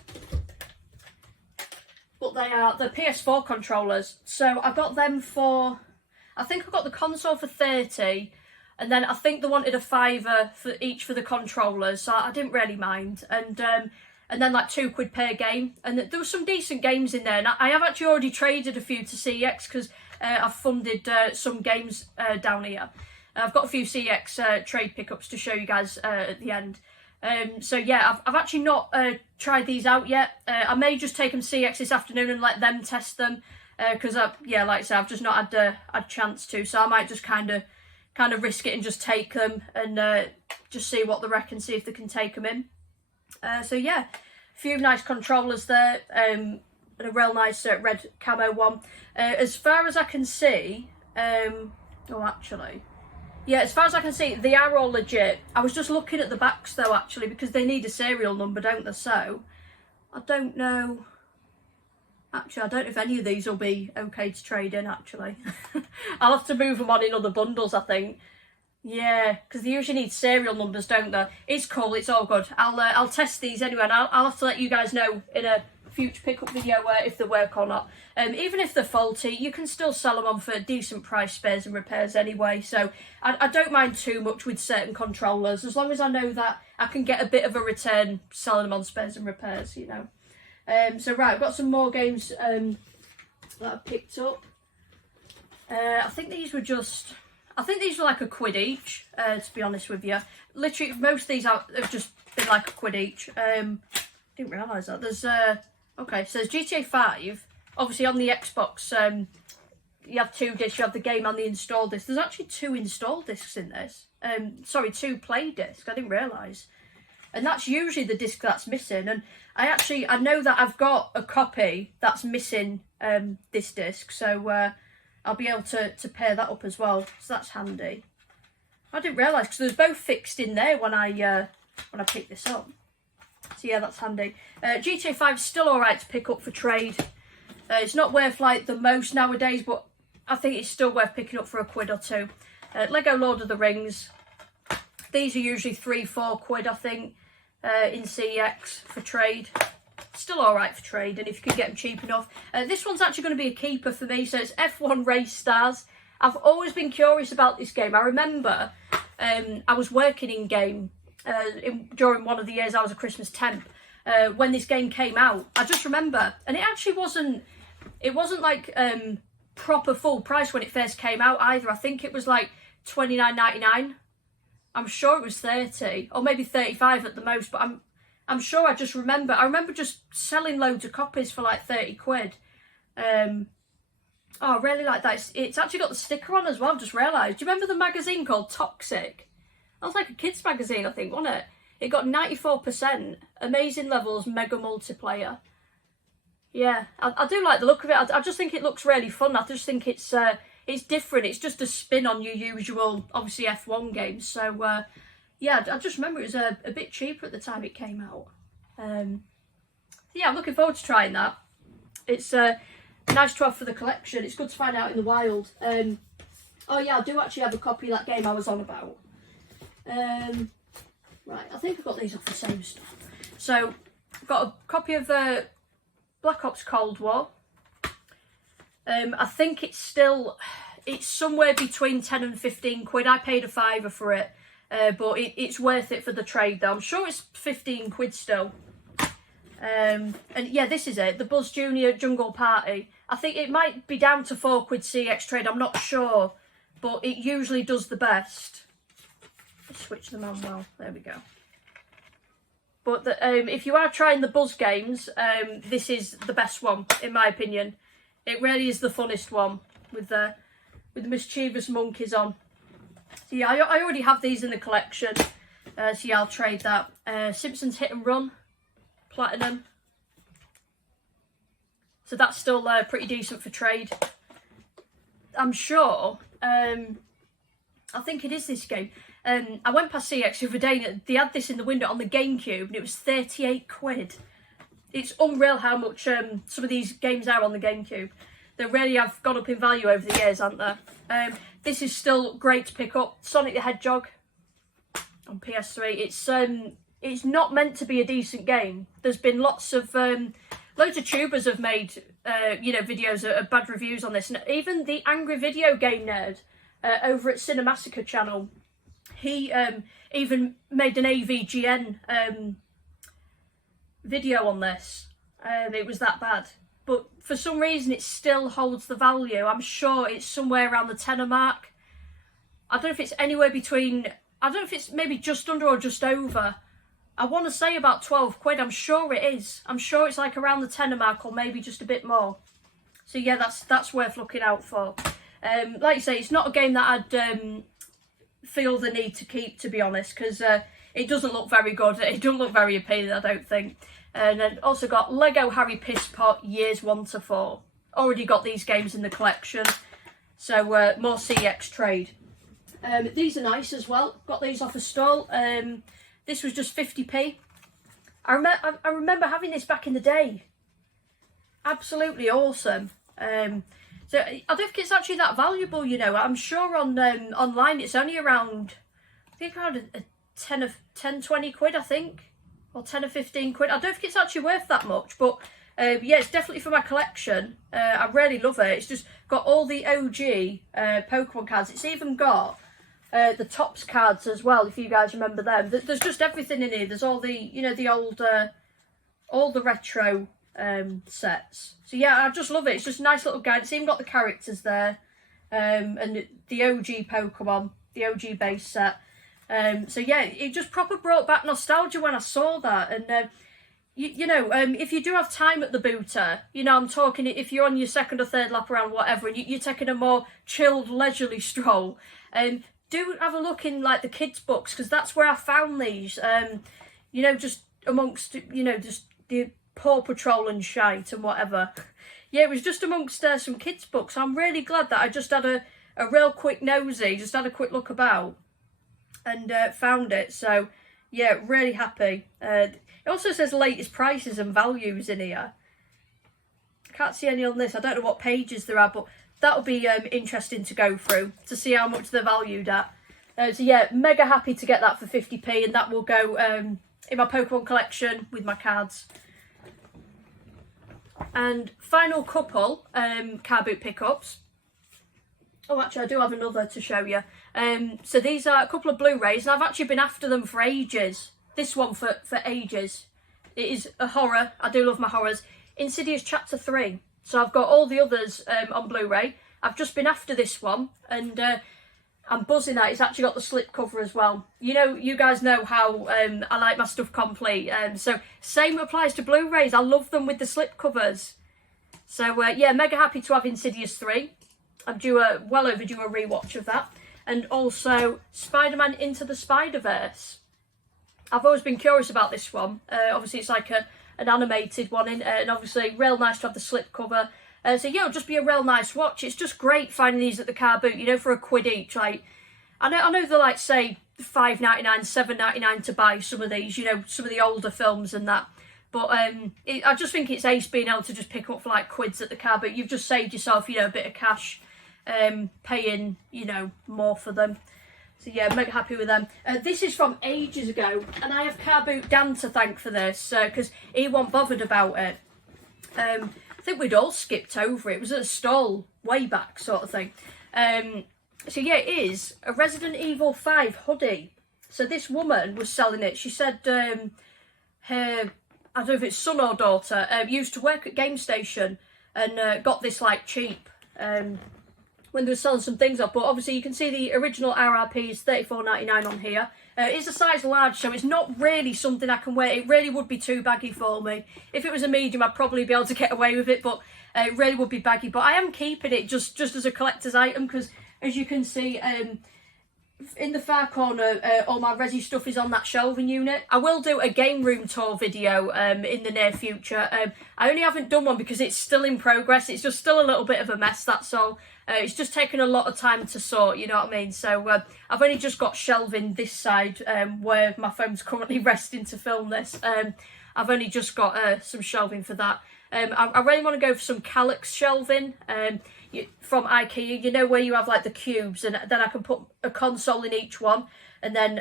they are the PS4 controllers. So I got them for, I think I got the console for 30, and then I think they wanted a £5 for each for the controllers, so I didn't really mind. And then like £2 per game, and there was some decent games in there. And I have actually already traded a few to CX because I've funded some games down here. I've got a few CX trade pickups to show you guys at the end. So yeah, I've actually not tried these out yet. I may just take them CX this afternoon and let them test them because yeah, like I said, I've just not had a chance to. So I might just kind of risk it and just take them and just see what they reckon, see if they can take them in. So yeah, a few nice controllers there, and a real nice red camo one. As far as I can see, oh actually, yeah, as far as I can see, they are all legit. I was just looking at the backs though, actually, because they need a serial number, don't they? So I don't know. Actually, I don't know if any of these will be okay to trade in, actually. I'll have to move them on in other bundles, I think. Yeah, because they usually need serial numbers, don't they? It's cool, it's all good. I'll test these anyway, and I'll have to let you guys know in a future pickup video if they work or not. Even if they're faulty, you can still sell them on for decent price, spares and repairs anyway. So I don't mind too much with certain controllers, as long as I know that I can get a bit of a return selling them on spares and repairs, you know. So right, I've got some more games that I've picked up. I think these were like a quid each, to be honest with you. Literally, most of these have just been like a quid each. Didn't realise that. There's, okay, so there's GTA 5. Obviously on the Xbox, you have 2 discs, you have the game and the install disc. There's actually 2 install discs in this. Sorry, 2 play discs, I didn't realise. And that's usually the disc that's missing. And I know that I've got a copy that's missing this disc. So I'll be able to pair that up as well. So that's handy. I didn't realise, because there's both fixed in there when I picked this up. So yeah, that's handy. GTA 5 is still alright to pick up for trade. It's not worth like the most nowadays, but I think it's still worth picking up for a quid or 2. Lego Lord of the Rings. These are usually 3-4 quid, I think, in CX for trade. Still alright for trade, and if you can get them cheap enough. This one's actually going to be a keeper for me, so it's F1 Race Stars. I've always been curious about this game. I remember I was working in game during one of the years I was a Christmas temp, when this game came out. I just remember, and it actually wasn't like proper full price when it first came out either. I think it was like $29.99. I'm sure it was 30 or maybe 35 at the most, but I'm sure I remember just selling loads of copies for like 30 quid. Oh, I really like that. It's actually got the sticker on as well, I've just realised. Do you remember the magazine called Toxic? That was like a kids magazine, I think, wasn't it? It got 94%, amazing levels, mega multiplayer. Yeah, I do like the look of it. I just think it looks really fun. I just think it's different. It's just a spin on your usual, obviously, F1 games. So, yeah, I just remember it was a bit cheaper at the time it came out. Yeah, I'm looking forward to trying that. It's nice to have for the collection. It's good to find out in the wild. Oh, yeah, I do actually have a copy of that game I was on about. Right, I think I've got these off the same stuff. So, I've got a copy of Black Ops Cold War. I think it's somewhere between 10 and 15 quid. I paid a £5 for it, but it's worth it for the trade though. I'm sure it's 15 quid still. And yeah, this is it, the Buzz Junior Jungle Party. I think it might be down to 4 quid CX trade, I'm not sure, but it usually does the best. Let's switch them on well, there we go. But if you are trying the Buzz games, this is the best one, in my opinion. It really is the funnest one, with the mischievous monkeys on. So yeah, I already have these in the collection, so yeah, I'll trade that. Simpsons Hit and Run, Platinum. So that's still pretty decent for trade. I'm sure, I think it is this game. I went past CX the other day and they had this in the window on the GameCube and it was 38 quid. It's unreal how much some of these games are on the GameCube. They really have gone up in value over the years, haven't they? This is still great to pick up. Sonic the Hedgehog on PS3. It's not meant to be a decent game. There's been lots of loads of tubers have made you know, videos of bad reviews on this, and even the Angry Video Game Nerd over at Cinemassacre channel, he even made an AVGN video on this. It was that bad, but for some reason it still holds the value. I'm sure it's somewhere around the tenner mark. I don't know if it's anywhere between, I don't know if it's maybe just under or just over. I want to say about 12 quid. I'm sure it is. I'm sure it's like around the tenner mark or maybe just a bit more. So yeah, that's worth looking out for. Like you say, it's not a game that I'd feel the need to keep, to be honest, because it doesn't look very good. It doesn't look very appealing, I don't think. And then also got Lego Harry Pisspot Years 1 to 4. Already got these games in the collection. So more CX trade. These are nice as well. Got these off a stall. This was just 50p. I remember having this back in the day. Absolutely awesome. So I don't think it's actually that valuable, you know. I'm sure on online it's only around, I think around a 10, 20 quid, I think. Or 10 or 15 quid. I don't think it's actually worth that much, but yeah, it's definitely for my collection. I really love it. It's just got all the OG Pokemon cards. It's even got the Topps cards as well, if you guys remember them. There's just everything in here. There's all the, you know, the old, all the retro sets. So yeah, I just love it. It's just a nice little guide. It's even got the characters there, and the OG Pokemon, the OG base set. So yeah, it just proper brought back nostalgia when I saw that. And you know, if you do have time at the booter, you know, I'm talking if you're on your second or third lap around, whatever, and you're taking a more chilled, leisurely stroll, do have a look in like the kids' books, because that's where I found these. You know, just amongst, you know, just the Paw Patrol and shite and whatever. Yeah, it was just amongst some kids' books. I'm really glad that I just had a real quick nosy, just had a quick look about and found it. So yeah, really happy. It also says latest prices and values in here. Can't see any on this. I don't know what pages there are, but that'll be interesting to go through to see how much they're valued at. So yeah, mega happy to get that for 50p, and that will go in my Pokemon collection with my cards. And final couple Carboot pickups. Oh, actually, I do have another to show you. So these are a couple of Blu-rays, and I've actually been after them for ages. This one for ages. it is a horror. I do love my horrors. Insidious Chapter 3. So I've got all the others on Blu-ray. I've just been after this one, and I'm buzzing that it's actually got the slipcover as well. You know, you guys know how I like my stuff complete. So same applies to Blu-rays. I love them with the slipcovers. So yeah, mega happy to have Insidious 3. I'm well overdue a rewatch of that. And also Spider-Man Into the Spider-Verse. I've always been curious about this one. Obviously it's like an animated one, and obviously real nice to have the slipcover. So yeah, it'll just be a real nice watch. It's just great finding these at the car boot, you know, for £1 each. Like, I know they're like, say, $5.99, $7.99 to buy some of these, you know, some of the older films and that. But I just think it's ace being able to just pick up for like quids at the car boot. You've just saved yourself, you know, a bit of cash, paying, you know, more for them. So yeah, I'm mega happy with them. This is from ages ago, and I have Carboot Dan to thank for this, because he wasn't bothered about it. I think we'd all skipped over it. It was at a stall way back sort of thing. So yeah, it is a Resident Evil 5 hoodie. So this woman was selling it. She said her, I don't know if it's son or daughter, used to work at Game Station and got this like cheap when they were selling some things up. But obviously you can see the original RRP is $34.99 on here. It's a size large, so it's not really something I can wear. It really would be too baggy for me. If it was a medium, I'd probably be able to get away with it, but it really would be baggy. But I am keeping it just as a collector's item, because as you can see, in the far corner, all my resi stuff is on that shelving unit. I will do a game room tour video in the near future. I only haven't done one because it's still in progress. It's just still a little bit of a mess, that's all. It's just taken a lot of time to sort, you know what I mean? So I've only just got shelving this side where my phone's currently resting to film this. I've only just got some shelving for that. I really want to go for some calyx shelving from IKEA, you know, where you have like the cubes, and then I can put a console in each one. And then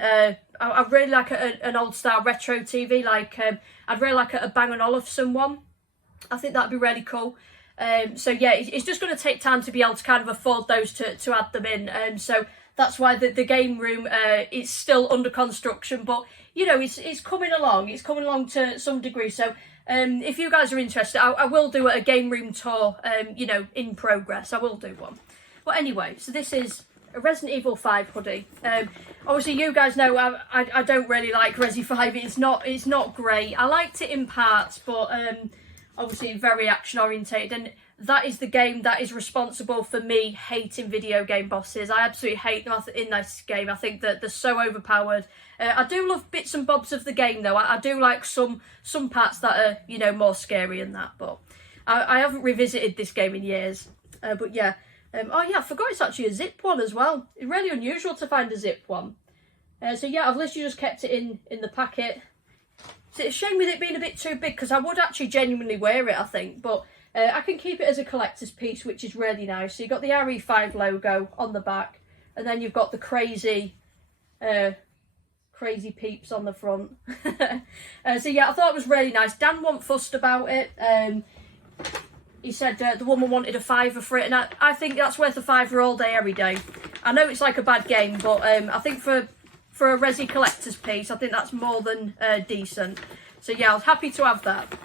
I really like an old style retro TV, like I'd really like a Bang & Olufsen one. I think that'd be really cool. So yeah, it's just going to take time to be able to kind of afford those to add them in. So that's why the game room is still under construction, but you know, it's coming along. It's coming along to some degree. So if you guys are interested, I will do a game room tour, you know, in progress. I will do one. But anyway, so this is a Resident Evil 5 hoodie. Obviously, you guys know I don't really like Resi 5. It's not great. I liked it in parts, but obviously very action orientated, and that is the game that is responsible for me hating video game bosses. I absolutely hate them in this game. I think that they're so overpowered. I do love bits and bobs of the game though. I do like some parts that are, you know, more scary than that, but I haven't revisited this game in years. But yeah, oh yeah, I forgot it's actually a zip one as well. It's really unusual to find a zip one. So yeah, I've literally just kept it in the packet. It's a shame with it being a bit too big, because I would actually genuinely wear it, I think, but I can keep it as a collector's piece, which is really nice. So you've got the RE5 logo on the back, and then you've got the crazy peeps on the front. So yeah, I thought it was really nice. Dan wasn't fussed about it. He said the woman wanted a £5 for it, and I think that's worth a £5 all day, every day. I know it's like a bad game, but I think for a Resi collector's piece, I think that's more than decent. So yeah, I was happy to have that.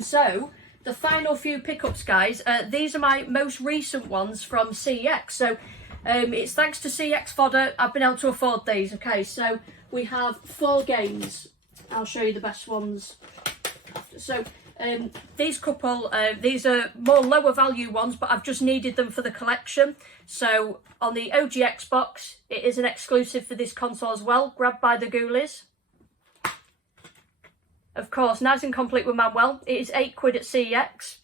So the final few pickups, guys, these are my most recent ones from CEX. So it's thanks to CEX Fodder I've been able to afford these. Okay, so we have 4 games. I'll show you the best ones. So these couple, these are more lower value ones, but I've just needed them for the collection. So on the OG Xbox, it is an exclusive for this console as well, Grabbed by the Ghoulies. Of course, nice and complete with Manuel. It is £8 at CEX.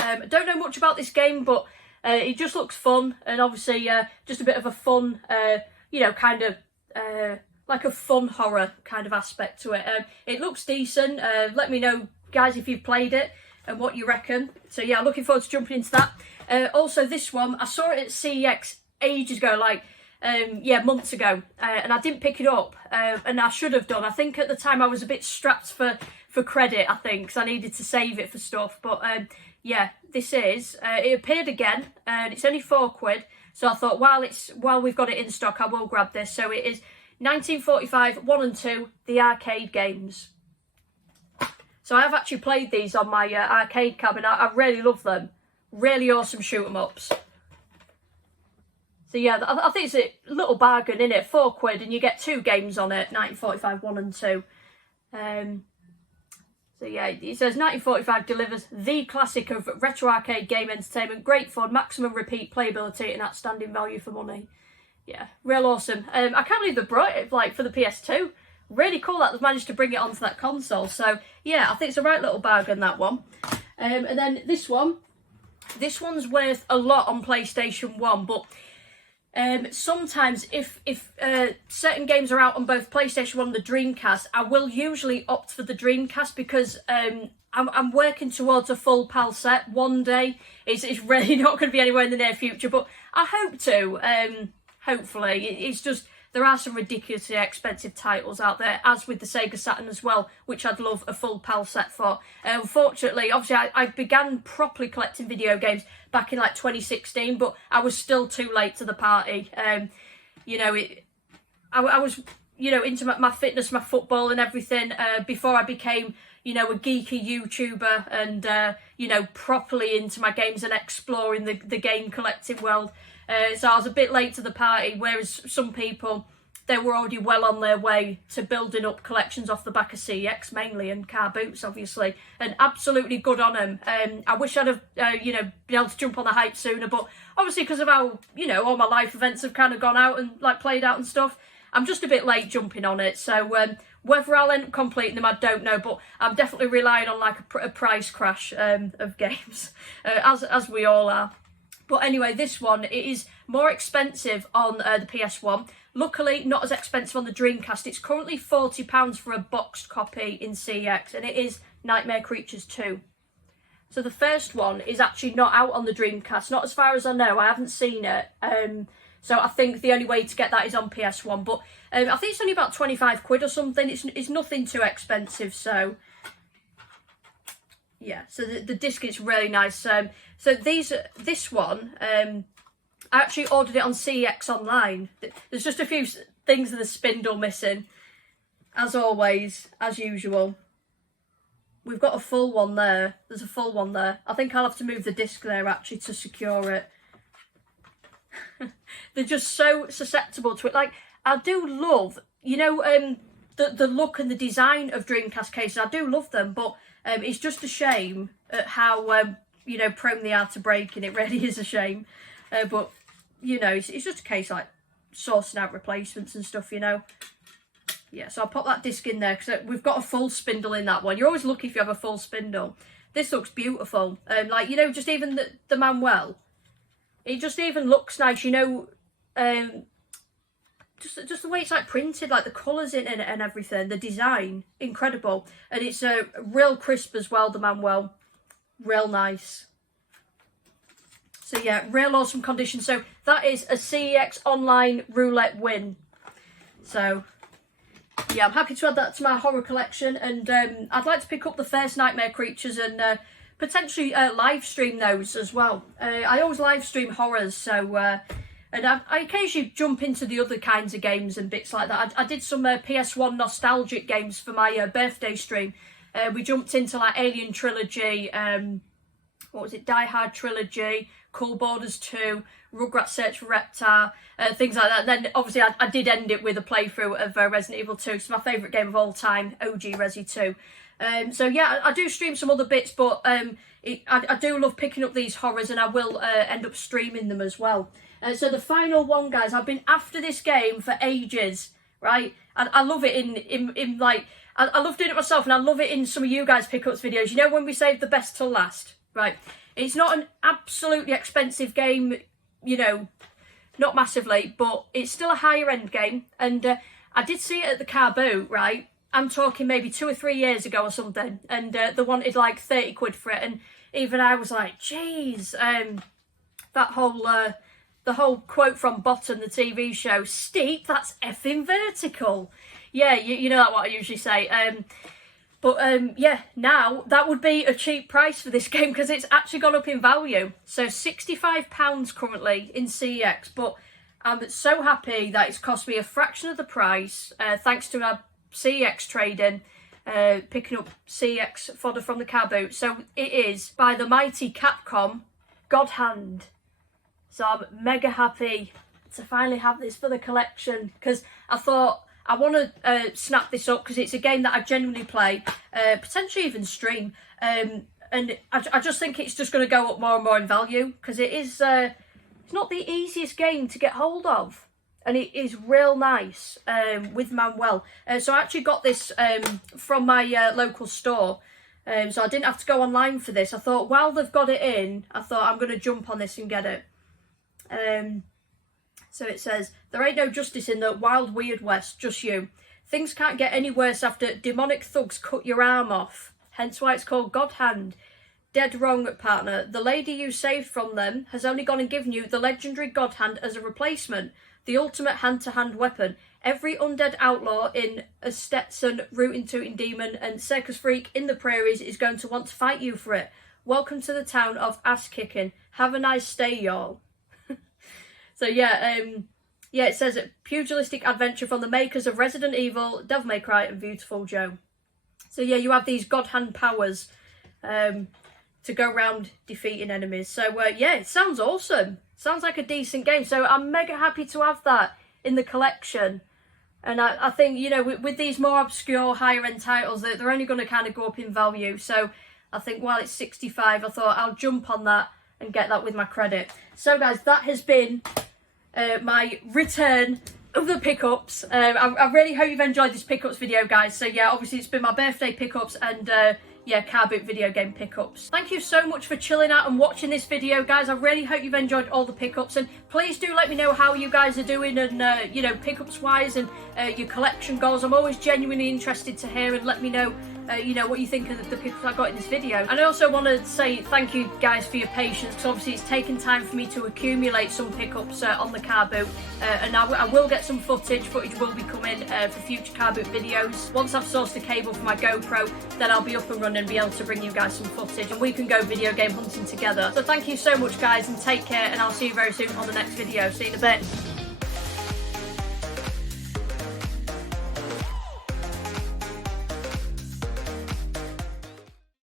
I don't know much about this game, but it just looks fun, and obviously just a bit of a fun, you know, kind of like a fun horror kind of aspect to it. It looks decent. Let me know, guys, if you've played it and what you reckon. So yeah, looking forward to jumping into that. Also this one, I saw it at CEX ages ago, like yeah, months ago, and I didn't pick it up, and I should have done. I think at the time I was a bit strapped for credit, I think, because I needed to save it for stuff. But yeah, this is it appeared again, and it's only £4, so I thought while we've got it in stock, I will grab this. So it is 1945 1 and 2, the arcade games. So I've actually played these on my arcade cabinet. I really love them. Really awesome shoot 'em ups. So yeah, I think it's a little bargain, isn't it? £4 and you get 2 games on it, 1945 1 and 2. So yeah, it says 1945 delivers the classic of retro arcade game entertainment, great fun, maximum repeat playability and outstanding value for money. Yeah, real awesome. I can't believe they brought it like for the PS2. Really cool that they've managed to bring it onto that console. So yeah, I think it's a right little bargain, that one. And then this one's worth a lot on PlayStation 1, but sometimes if certain games are out on both PlayStation 1 and the Dreamcast, I will usually opt for the Dreamcast because I'm working towards a full PAL set one day. It's really not going to be anywhere in the near future, but I hope to, hopefully. It's just, there are some ridiculously expensive titles out there, as with the Sega Saturn as well, which I'd love a full PAL set for. Unfortunately, obviously, I began properly collecting video games back in like 2016, but I was still too late to the party. You know, I was, you know, into my fitness, my football and everything before I became, you know, a geeky YouTuber and, you know, properly into my games and exploring the game collecting world. So I was a bit late to the party, whereas some people, they were already well on their way to building up collections off the back of CX mainly, and Carboots obviously, and absolutely good on them. I wish I'd have, you know, been able to jump on the hype sooner, but obviously because of how, you know, all my life events have kind of gone out and like played out and stuff, I'm just a bit late jumping on it. So whether I'll end up completing them, I don't know, but I'm definitely relying on like a price crash of games, as we all are. But anyway, this one, it is more expensive on the PS1. Luckily, not as expensive on the Dreamcast. It's currently £40 for a boxed copy in CX, and it is Nightmare Creatures 2. So the first one is actually not out on the Dreamcast, not as far as I know. I haven't seen it. So I think the only way to get that is on PS1. But I think it's only about £25 or something. It's nothing too expensive, so... Yeah, so the disc is really nice. So this one, I actually ordered it on CX online. There's just a few things in the spindle missing, as always, as usual. We've got a full one there. There's a full one there. I think I'll have to move the disc there actually to secure it. They're just so susceptible to it. Like, I do love, you know, the look and the design of Dreamcast cases. I do love them, but it's just a shame at how, you know, prone they are to breaking. It really is a shame. But, you know, it's just a case like sourcing out replacements and stuff, you know. Yeah, so I'll pop that disc in there because we've got a full spindle in that one. You're always lucky if you have a full spindle. This looks beautiful. Like, you know, just even the manual. It just even looks nice, you know. Just the way it's like printed, like the colours in it and everything, the design, incredible. And it's real crisp as well, the manual, real nice. So yeah, real awesome condition. So that is a CEX online roulette win. So yeah, I'm happy to add that to my horror collection, and I'd like to pick up the first Nightmare Creatures and potentially live stream those as well. I always live stream horrors, so... and I occasionally jump into the other kinds of games and bits like that. I did some PS1 nostalgic games for my birthday stream. We jumped into like Alien Trilogy, what was it, Die Hard Trilogy, Cool Borders 2, Rugrats Search for Reptar, things like that. And then obviously I did end it with a playthrough of Resident Evil 2. It's my favourite game of all time, OG Resi 2. So yeah, I do stream some other bits, but I do love picking up these horrors, and I will end up streaming them as well. So the final one, guys, I've been after this game for ages, right? And I love it in like, I love doing it myself, and I love it in some of you guys' pickups videos. You know, when we save the best till last, right? It's not an absolutely expensive game, you know, not massively, but it's still a higher end game. And I did see it at the Carboot, right? I'm talking maybe 2 or 3 years ago or something, and they wanted like 30 quid for it, and even I was like, geez, that whole the whole quote from Bottom, the TV show, steep, that's effing vertical. Yeah, you know what I usually say. But yeah, now that would be a cheap price for this game because it's actually gone up in value. So £65 currently in CEX, but I'm so happy that it's cost me a fraction of the price, thanks to our CEX trading. picking up CX fodder from the Carboot. So it is by the mighty Capcom, God Hand. So I'm mega happy to finally have this for the collection, because I thought I want to snap this up because it's a game that I genuinely play, potentially even stream, and I just think it's just going to go up more and more in value, because it is it's not the easiest game to get hold of, and it is real nice with Manuel. So I actually got this from my local store, so I didn't have to go online for this. I thought while they've got it in, I thought I'm going to jump on this and get it. So it says, there ain't no justice in the wild weird west, just you. Things can't get any worse after demonic thugs cut your arm off. Hence why it's called God Hand. Dead wrong, partner. The lady you saved from them has only gone and given you the legendary God Hand as a replacement. The ultimate hand-to-hand weapon. Every undead outlaw in a Stetson, rootin' tootin' demon and circus freak in the prairies is going to want to fight you for it. Welcome to the town of ass-kicking. Have a nice stay, y'all. So yeah, it says pugilistic adventure from the makers of Resident Evil, Devil May Cry and Beautiful Joe. So yeah, you have these God Hand powers to go around defeating enemies. So yeah, it sounds awesome. Sounds like a decent game. So I'm mega happy to have that in the collection. And I think, you know, with these more obscure, higher end titles, they're only going to kind of go up in value. So I think while it's 65, I thought I'll jump on that and get that with my credit. So guys, that has been my return of the pickups. I really hope you've enjoyed this pickups video, guys. So yeah, obviously it's been my birthday pickups and yeah, Carboot video game pickups. Thank you so much for chilling out and watching this video, guys. I really hope you've enjoyed all the pickups, and please do let me know how you guys are doing, and you know, pickups wise and your collection goals. I'm always genuinely interested to hear, and let me know you know, what you think of the pickups I got in this video. And I also want to say thank you guys for your patience, because obviously it's taken time for me to accumulate some pickups on the Carboot, and I will get some footage will be coming for future Carboot videos. Once I've sourced the cable for my GoPro, then I'll be up and running and be able to bring you guys some footage, and we can go video game hunting together. So thank you so much, guys, and take care, and I'll see you very soon on the next video. See you in a bit.